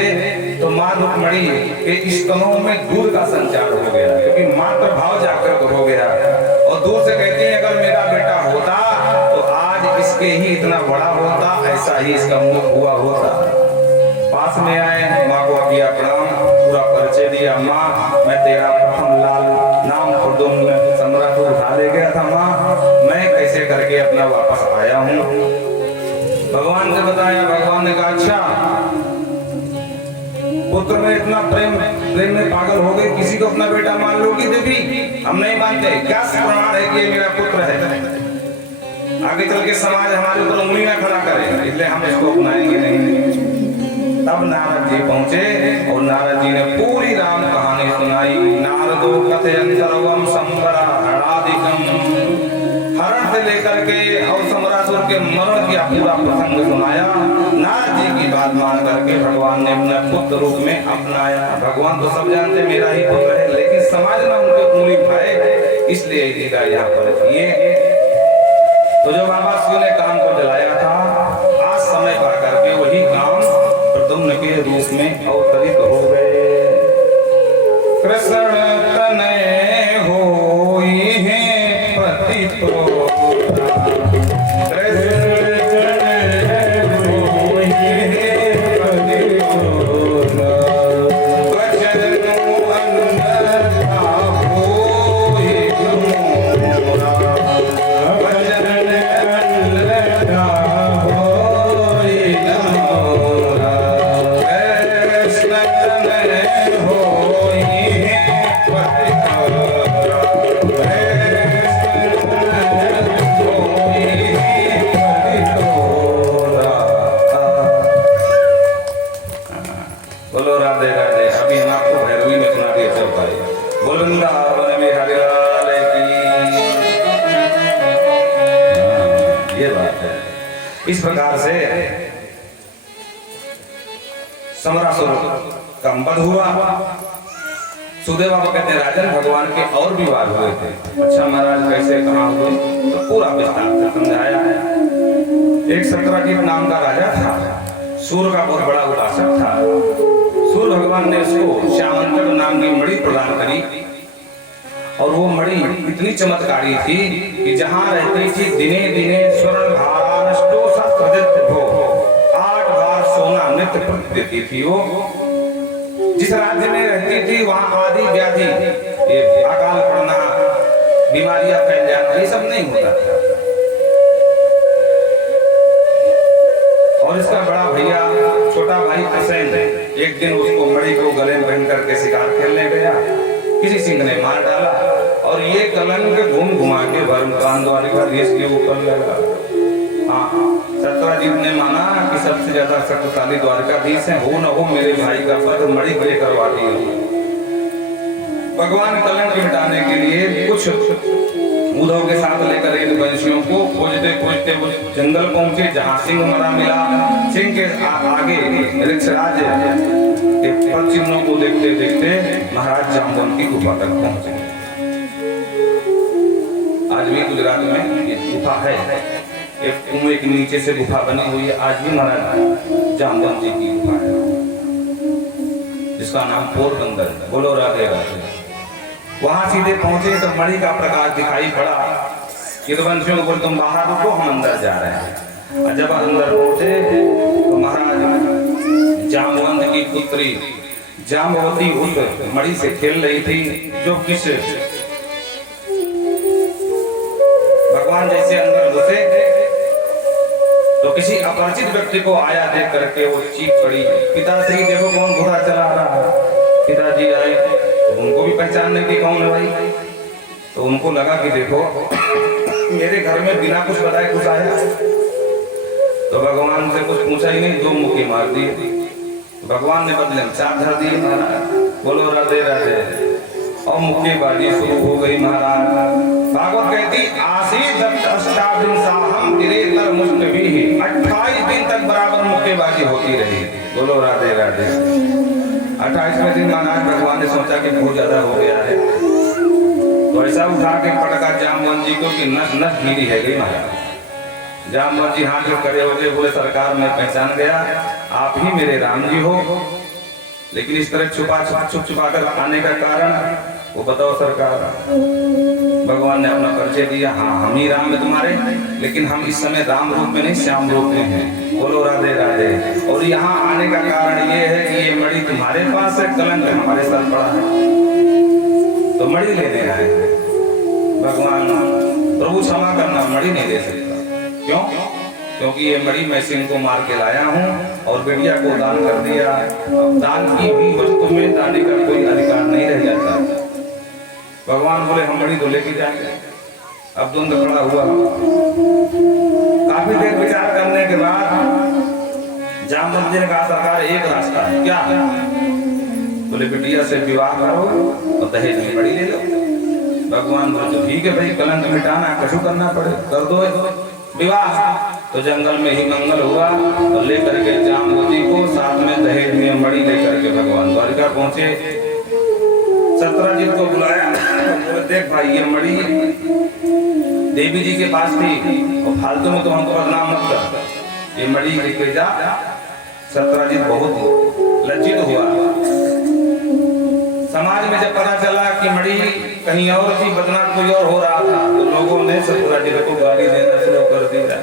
तो मां रुक्मणी के स्तनों में दूध का संचार हो गया, क्योंकि मातृ भाव जागृत हो गया। और दूर से कहती है, अगर मेरा बेटा होता तो आज इसके ही इतना बड़ा होता, ऐसा ही इसका मुख हुआ होता। पास में आए, माँ को किया प्रणाम, पूरा परिचय दिया। माँ मैं तेरा प्रथम लाल नाम सम्रासुर उठा ले गया था माँ, मैं कैसे करके ने कहा अच्छा पुत्र में इतना प्रेम में पागल हो गए, किसी को अपना बेटा मान लोगी देवी? हम नहीं मानते। क्या प्रमाण है कि ये मेरा पुत्र है? आगे चल के समाज हमारे ऊपर उंगली ना खड़ा करे, इसलिए हम इसको अपनाएंगे नहीं। तब नारद जी पहुंचे और नारद जी ने पूरी राम कहानी सुनाई। नारदो कथयन् सर्वं संवराहणादिकं, हरण से लेकर के और सम्रासुर के मरण का पूरा प्रसंग सुनाया। नारद जी की बात मान करके भगवान ने अपने पुत्र रूप में अपनाया। भगवान तो सब जानते मेरा ही पुत्र है, लेकिन समाज ना उनके उंगली उठाए, इसलिए जीता यहाँ पर किए। तो जो बाबा शिव ने काम को जलाया था, आज समय पा करके वही काम प्रद्युम्न के रूप में अवतरित हो गए। कृष्ण तनय होई हैं पतितो, इस प्रकार से समरासुर का वध हुआ। सुदेव बाबा कहते हैं राजन भगवान के और भी वार हुए थे। अच्छा महाराज कैसे कहाँ हुए? तो पूरा विस्तार से समझाया है। एक सत्रजीत नाम का राजा था, सूर्य का बहुत बड़ा उपासक था। सूर्य भगवान ने उसको श्यामंतर नाम की मणि प्रदान करी, और वो मणि इतनी चमत्कारी थी कि जहाँ रहती थी दिने दिने स्वर्ण भारानष्टो सत्कृत भो, 8 बार सोना नित्य प्रति देती थी। वो जिस राज्य में रहती थी वहाँ आदि व्याधि, ये अकाल पड़ना, बीमारियां फैल जाना, ये सब नहीं होता था। और इसका बड़ा भैया छोटा भाई असेन एक दिन उसको मणि को गले में पहन करके शिकार खेलने गया, किसी सिंह ने मार डाला, और ये कलंक घूम घुमा के वरुण द्वारिका देश के ऊपर लगा। हाँ, सत्यजीत ने माना कि सबसे ज्यादा शक्तिशाली द्वारिकाधीश है, हो न हो मेरे भाई का पद मणि को करवा दी। भगवान कलंक मिटाने के लिए कुछ उद्धव के साथ लेकर इन वंशियों को खोजते खोजते वो जंगल पहुंचे जहाँ सिंह मरा मिला। सिंह के आगे ऋक्षराज के पद चिन्हों को देखते देखते महाराज जाम्बवन की गुफा तक पहुंचे। आज भी गुजरात में ये गुफा है, एक कुएं के नीचे से गुफा बनी हुई है। आज भी महाराज जाम्बवन जी की गुफा है, जिसका नाम पोरबंदर है। बोलो राधे राधे। वहां सीधे पहुंचे तो मणि का प्रकाश दिखाई पड़ा। यदुवंशियों को बोले तुम बाहर रुको, हम अंदर जा रहे हैं। और जब अंदर पहुंचे तो महाराज जाम्बवंत की पुत्री जाम्बवती उस मणि से खेल रही थी, जो किस भगवान जैसे अंदर घुसे तो किसी अपरिचित व्यक्ति को आया देख करके वो चीख पड़ी, पिताश्री देखो कौन घोड़ा चला रहा है। पिताजी आए तो उनको भी पहचानने की कौन है भाई। तो उनको लगा कि देखो मेरे घर में बिना कुछ बताए कुछ आया। तो भगवान से कुछ पूछा ही नहीं, 2 मुक्की मार दी। भगवान ने बदले में 4 धर दिए महाराज। बोलो राधे राधे। और मुक्केबाजी शुरू हो गई महाराज। भागवत कहती आसी दत्त अष्टाविंशाहम गिरेतर मुष्टभिः, 28 दिन तक बराबर मुक्केबाजी होती रही। बोलो राधे राधे। 28वें दिन महाराज भगवान ने सोचा कि बहुत ज्यादा हो गया है, तो ऐसा उठा के पटका जाम्बवन जी को कि नस नस गिरी है गई महाराज। जाम्बवन जी हाथ जो खड़े होते बोले सरकार मैं पहचान गया, आप ही मेरे राम जी हो। लेकिन इस तरह छुप छुपा कर आने का कारण वो बताओ सरकार। भगवान ने अपना परिचय दिया, हाँ हम ही राम है तुम्हारे, लेकिन हम इस समय राम रूप में नहीं श्याम रूप में हैं। बोलो राधे राधे। और यहाँ आने का कारण ये है कि ये मणि तुम्हारे पास है, कलंक हमारे सर पड़ा है, तो मणि लेने आए। भगवान प्रभु क्षमा करना, मणि नहीं दे सकता। क्यों? क्योंकि ये मणि मैं सिंह को मार के लाया हूँ और बिटिया को दान कर दिया। अब दान की हुई वस्तु में दाने का कोई अधिकार नहीं रह जाता। भगवान बोले हम मणि तो लेके जाएंगे। अब द्वंद खड़ा हुआ। काफी देर विचार करने के बाद जामवंत जी ने कहा सरकार एक रास्ता है। क्या? बोले बिटिया से विवाह करो और दहेज में मणि ले लो। भगवान बोले तो ठीक है भाई, कलंक मिटाना कछु करना पड़े, कर दो विवाह। तो जंगल में ही मंगल हुआ और लेकर के जामवती को साथ में दहेज में मणि लेकर के भगवान द्वारिका पहुंचे। सत्यजीत को बुलाया, बोले देख भाई ये मणि देवी जी के पास थी और फालतू में तो हमको बदनाम मत कर, ये मणि लेके जा। सत्यजीत बहुत लज्जित हुआ। समाज में जब पता चला कि मणि कहीं और थी, बदनाम कोई और हो रहा था, तो लोगों ने सत्यजीत को गाली देना शुरू कर दिया।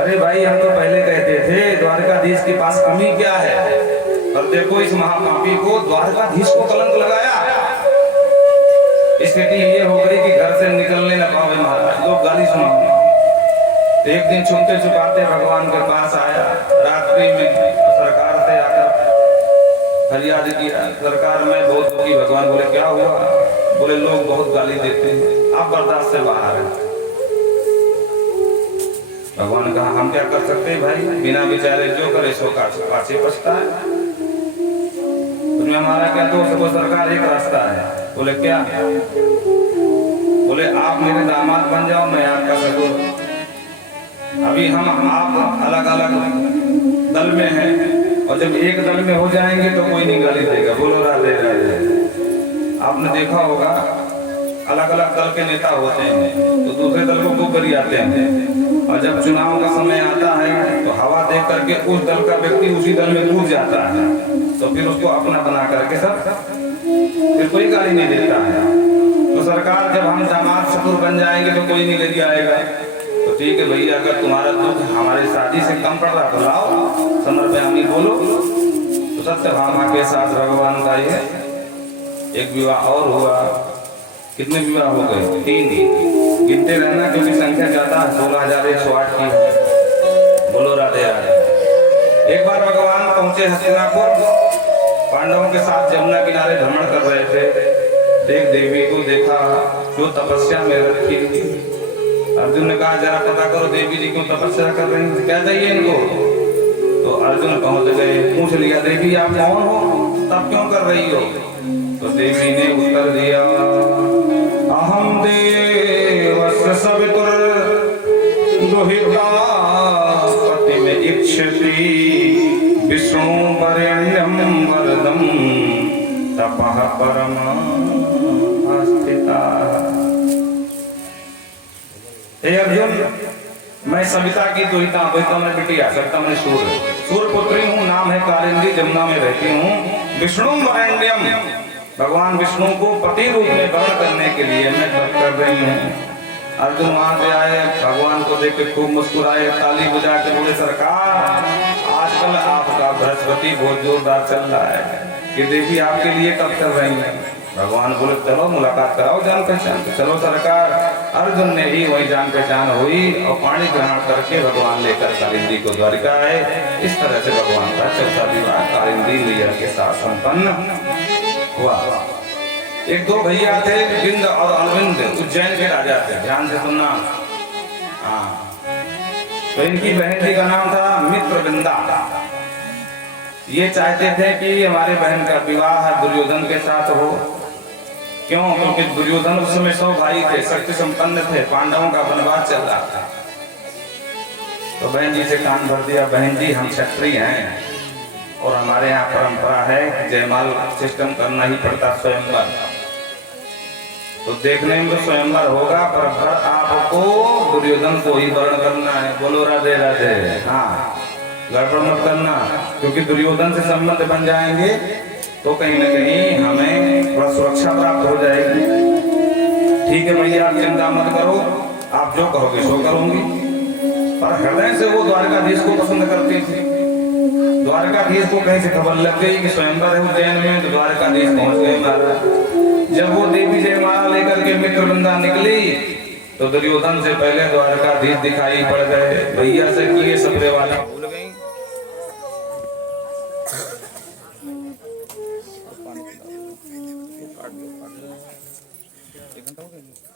अरे भाई हम तो पहले कहते थे द्वारकाधीश के पास कमी क्या है, और देखो इस महापापी को द्वारकाधीश को कलंक लगाया। स्थिति ये हो गई कि घर से निकलने न पावे महाराज, लोग गाली सुनाओ। एक दिन छुपते छुपाते भगवान के पास आया रात्रि में, सरकार से आकर फरियाद किया, सरकार में बहुत दुखी। भगवान बोले क्या हुआ? बोले लोग बहुत गाली देते हैं, आप बर्दाश्त से बाहर हैं। भगवान ने कहा हम क्या कर सकते हैं भाई, बिना विचारे जो करे सो पाछे पछता है। उसमें हमारा क्या दोष? वो सरकार एक रास्ता है। बोले क्या? बोले आप मेरे दामाद बन जाओ, मैं आपका ससुर। अभी हम आप अलग अलग दल में हैं और जब एक दल में हो जाएंगे तो कोई नहीं गाली देगा। बोलो राधे राधे। आपने देखा होगा अलग अलग दल के नेता होते हैं तो दूसरे दल को गोबरी आते हैं, और जब चुनाव का समय आता है तो हवा देख करके उस दल का व्यक्ति उसी दल में कूद जाता है, तो फिर उसको अपना बना करके सब फिर कोई गाली नहीं देता है। तो सरकार जब हम दामाद ससुर बन जाएंगे तो कोई नहीं ले जाएगा। तो ठीक है भैया, अगर तुम्हारा दुख हमारे शादी से कम पड़ रहा तो लाओ समर्पयामी बोलो। तो सत्यभामा के साथ भगवान का ये एक विवाह और हुआ। कितने विवाह हो गए? 3। गिनते रहना क्योंकि संख्या ज्यादा है, 16,108 की। बोलो राधे राधे। एक बार भगवान पहुंचे हस्तिनापुर, पांडवों के साथ जमुना किनारे भ्रमण कर रहे थे। एक देवी को देखा जो तपस्या में रखी थी। अर्जुन ने कहा जरा पता करो देवी जी क्यों तपस्या कर रही हैं, क्या चाहिए इनको? तो अर्जुन पहुंच गए, पूछ लिया देवी आप कौन हो, तब क्यों कर रही हो? तो देवी ने उत्तर दिया अहम देवस्य सवितुर दुहिता पतिम इच्छति विष्णु वरेण्यम वरदम तपः परमः स्थिता। हे अर्जुन, मैं सविता की दुहिता, दुहिता में बिटिया, सविता में सूर्य पुत्री हूँ, नाम है कालिंदी, जमुना में रहती हूँ। विष्णु वरेण्यम, भगवान विष्णु को पति रूप में वर्ण करने के लिए मैं तप कर रही हूँ। अर्जुन वहां से आए, भगवान को देख के खूब मुस्कुराए, ताली बजा के बोले सरकार आजकल आपका बृहस्पति बहुत जोरदार चल रहा है कि देवी आपके लिए तप कर रही है। भगवान बोले चलो मुलाकात कराओ जान पहचान। चलो सरकार। अर्जुन ने ही वही जान पहचान हुई और पानी ग्रहण करके भगवान लेकर कालिंदी को द्वारिका आए। इस तरह से भगवान का चौथा विवाह कालिंदी मैया के साथ संपन्न हुआ। एक दो भैया थे, बिंद और अरविंद, उज्जैन के राजा थे, ध्यान से सुनना। हाँ, तो इनकी बहन जी का नाम था मित्रविंदा। ये चाहते थे कि हमारे बहन का विवाह दुर्योधन के साथ हो। क्यों? क्योंकि दुर्योधन उस समय 100 भाई थे, शक्ति संपन्न थे, पांडवों का वनवास चल रहा था। तो बहन जी से कान भर दिया, बहन जी हम क्षत्रिय हैं और हमारे यहाँ परंपरा है जयमाल सिस्टम करना ही पड़ता, स्वयंवर। तो देखने में तो स्वयंवर होगा पर आपको दुर्योधन को ही वर्ण करना है। बोलो राधे राधे। हाँ, गड़बड़ मत करना, क्योंकि दुर्योधन से संबंध बन जाएंगे तो कहीं न कहीं हमें थोड़ा सुरक्षा प्राप्त हो जाएगी। ठीक है भैया, आप चिंता मत करो, आप जो कहोगे सो करूंगी। पर हृदय से वो द्वारकाधीश को पसंद करती थी। द्वारकाधीश को कहीं से खबर लग गई कि स्वयंवर है उज्जैन में, तो द्वारकाधीश पहुंच गए महाराज। जब वो देवी जयमाला लेकर के मित्रवृंदा निकली तो दुर्योधन से पहले द्वारकाधीश दिखाई पड़ गए। भैया से किए सब दूसरे वाला भूल गई। पानी पिला दो। काट दो, 1 घंटा हो गया।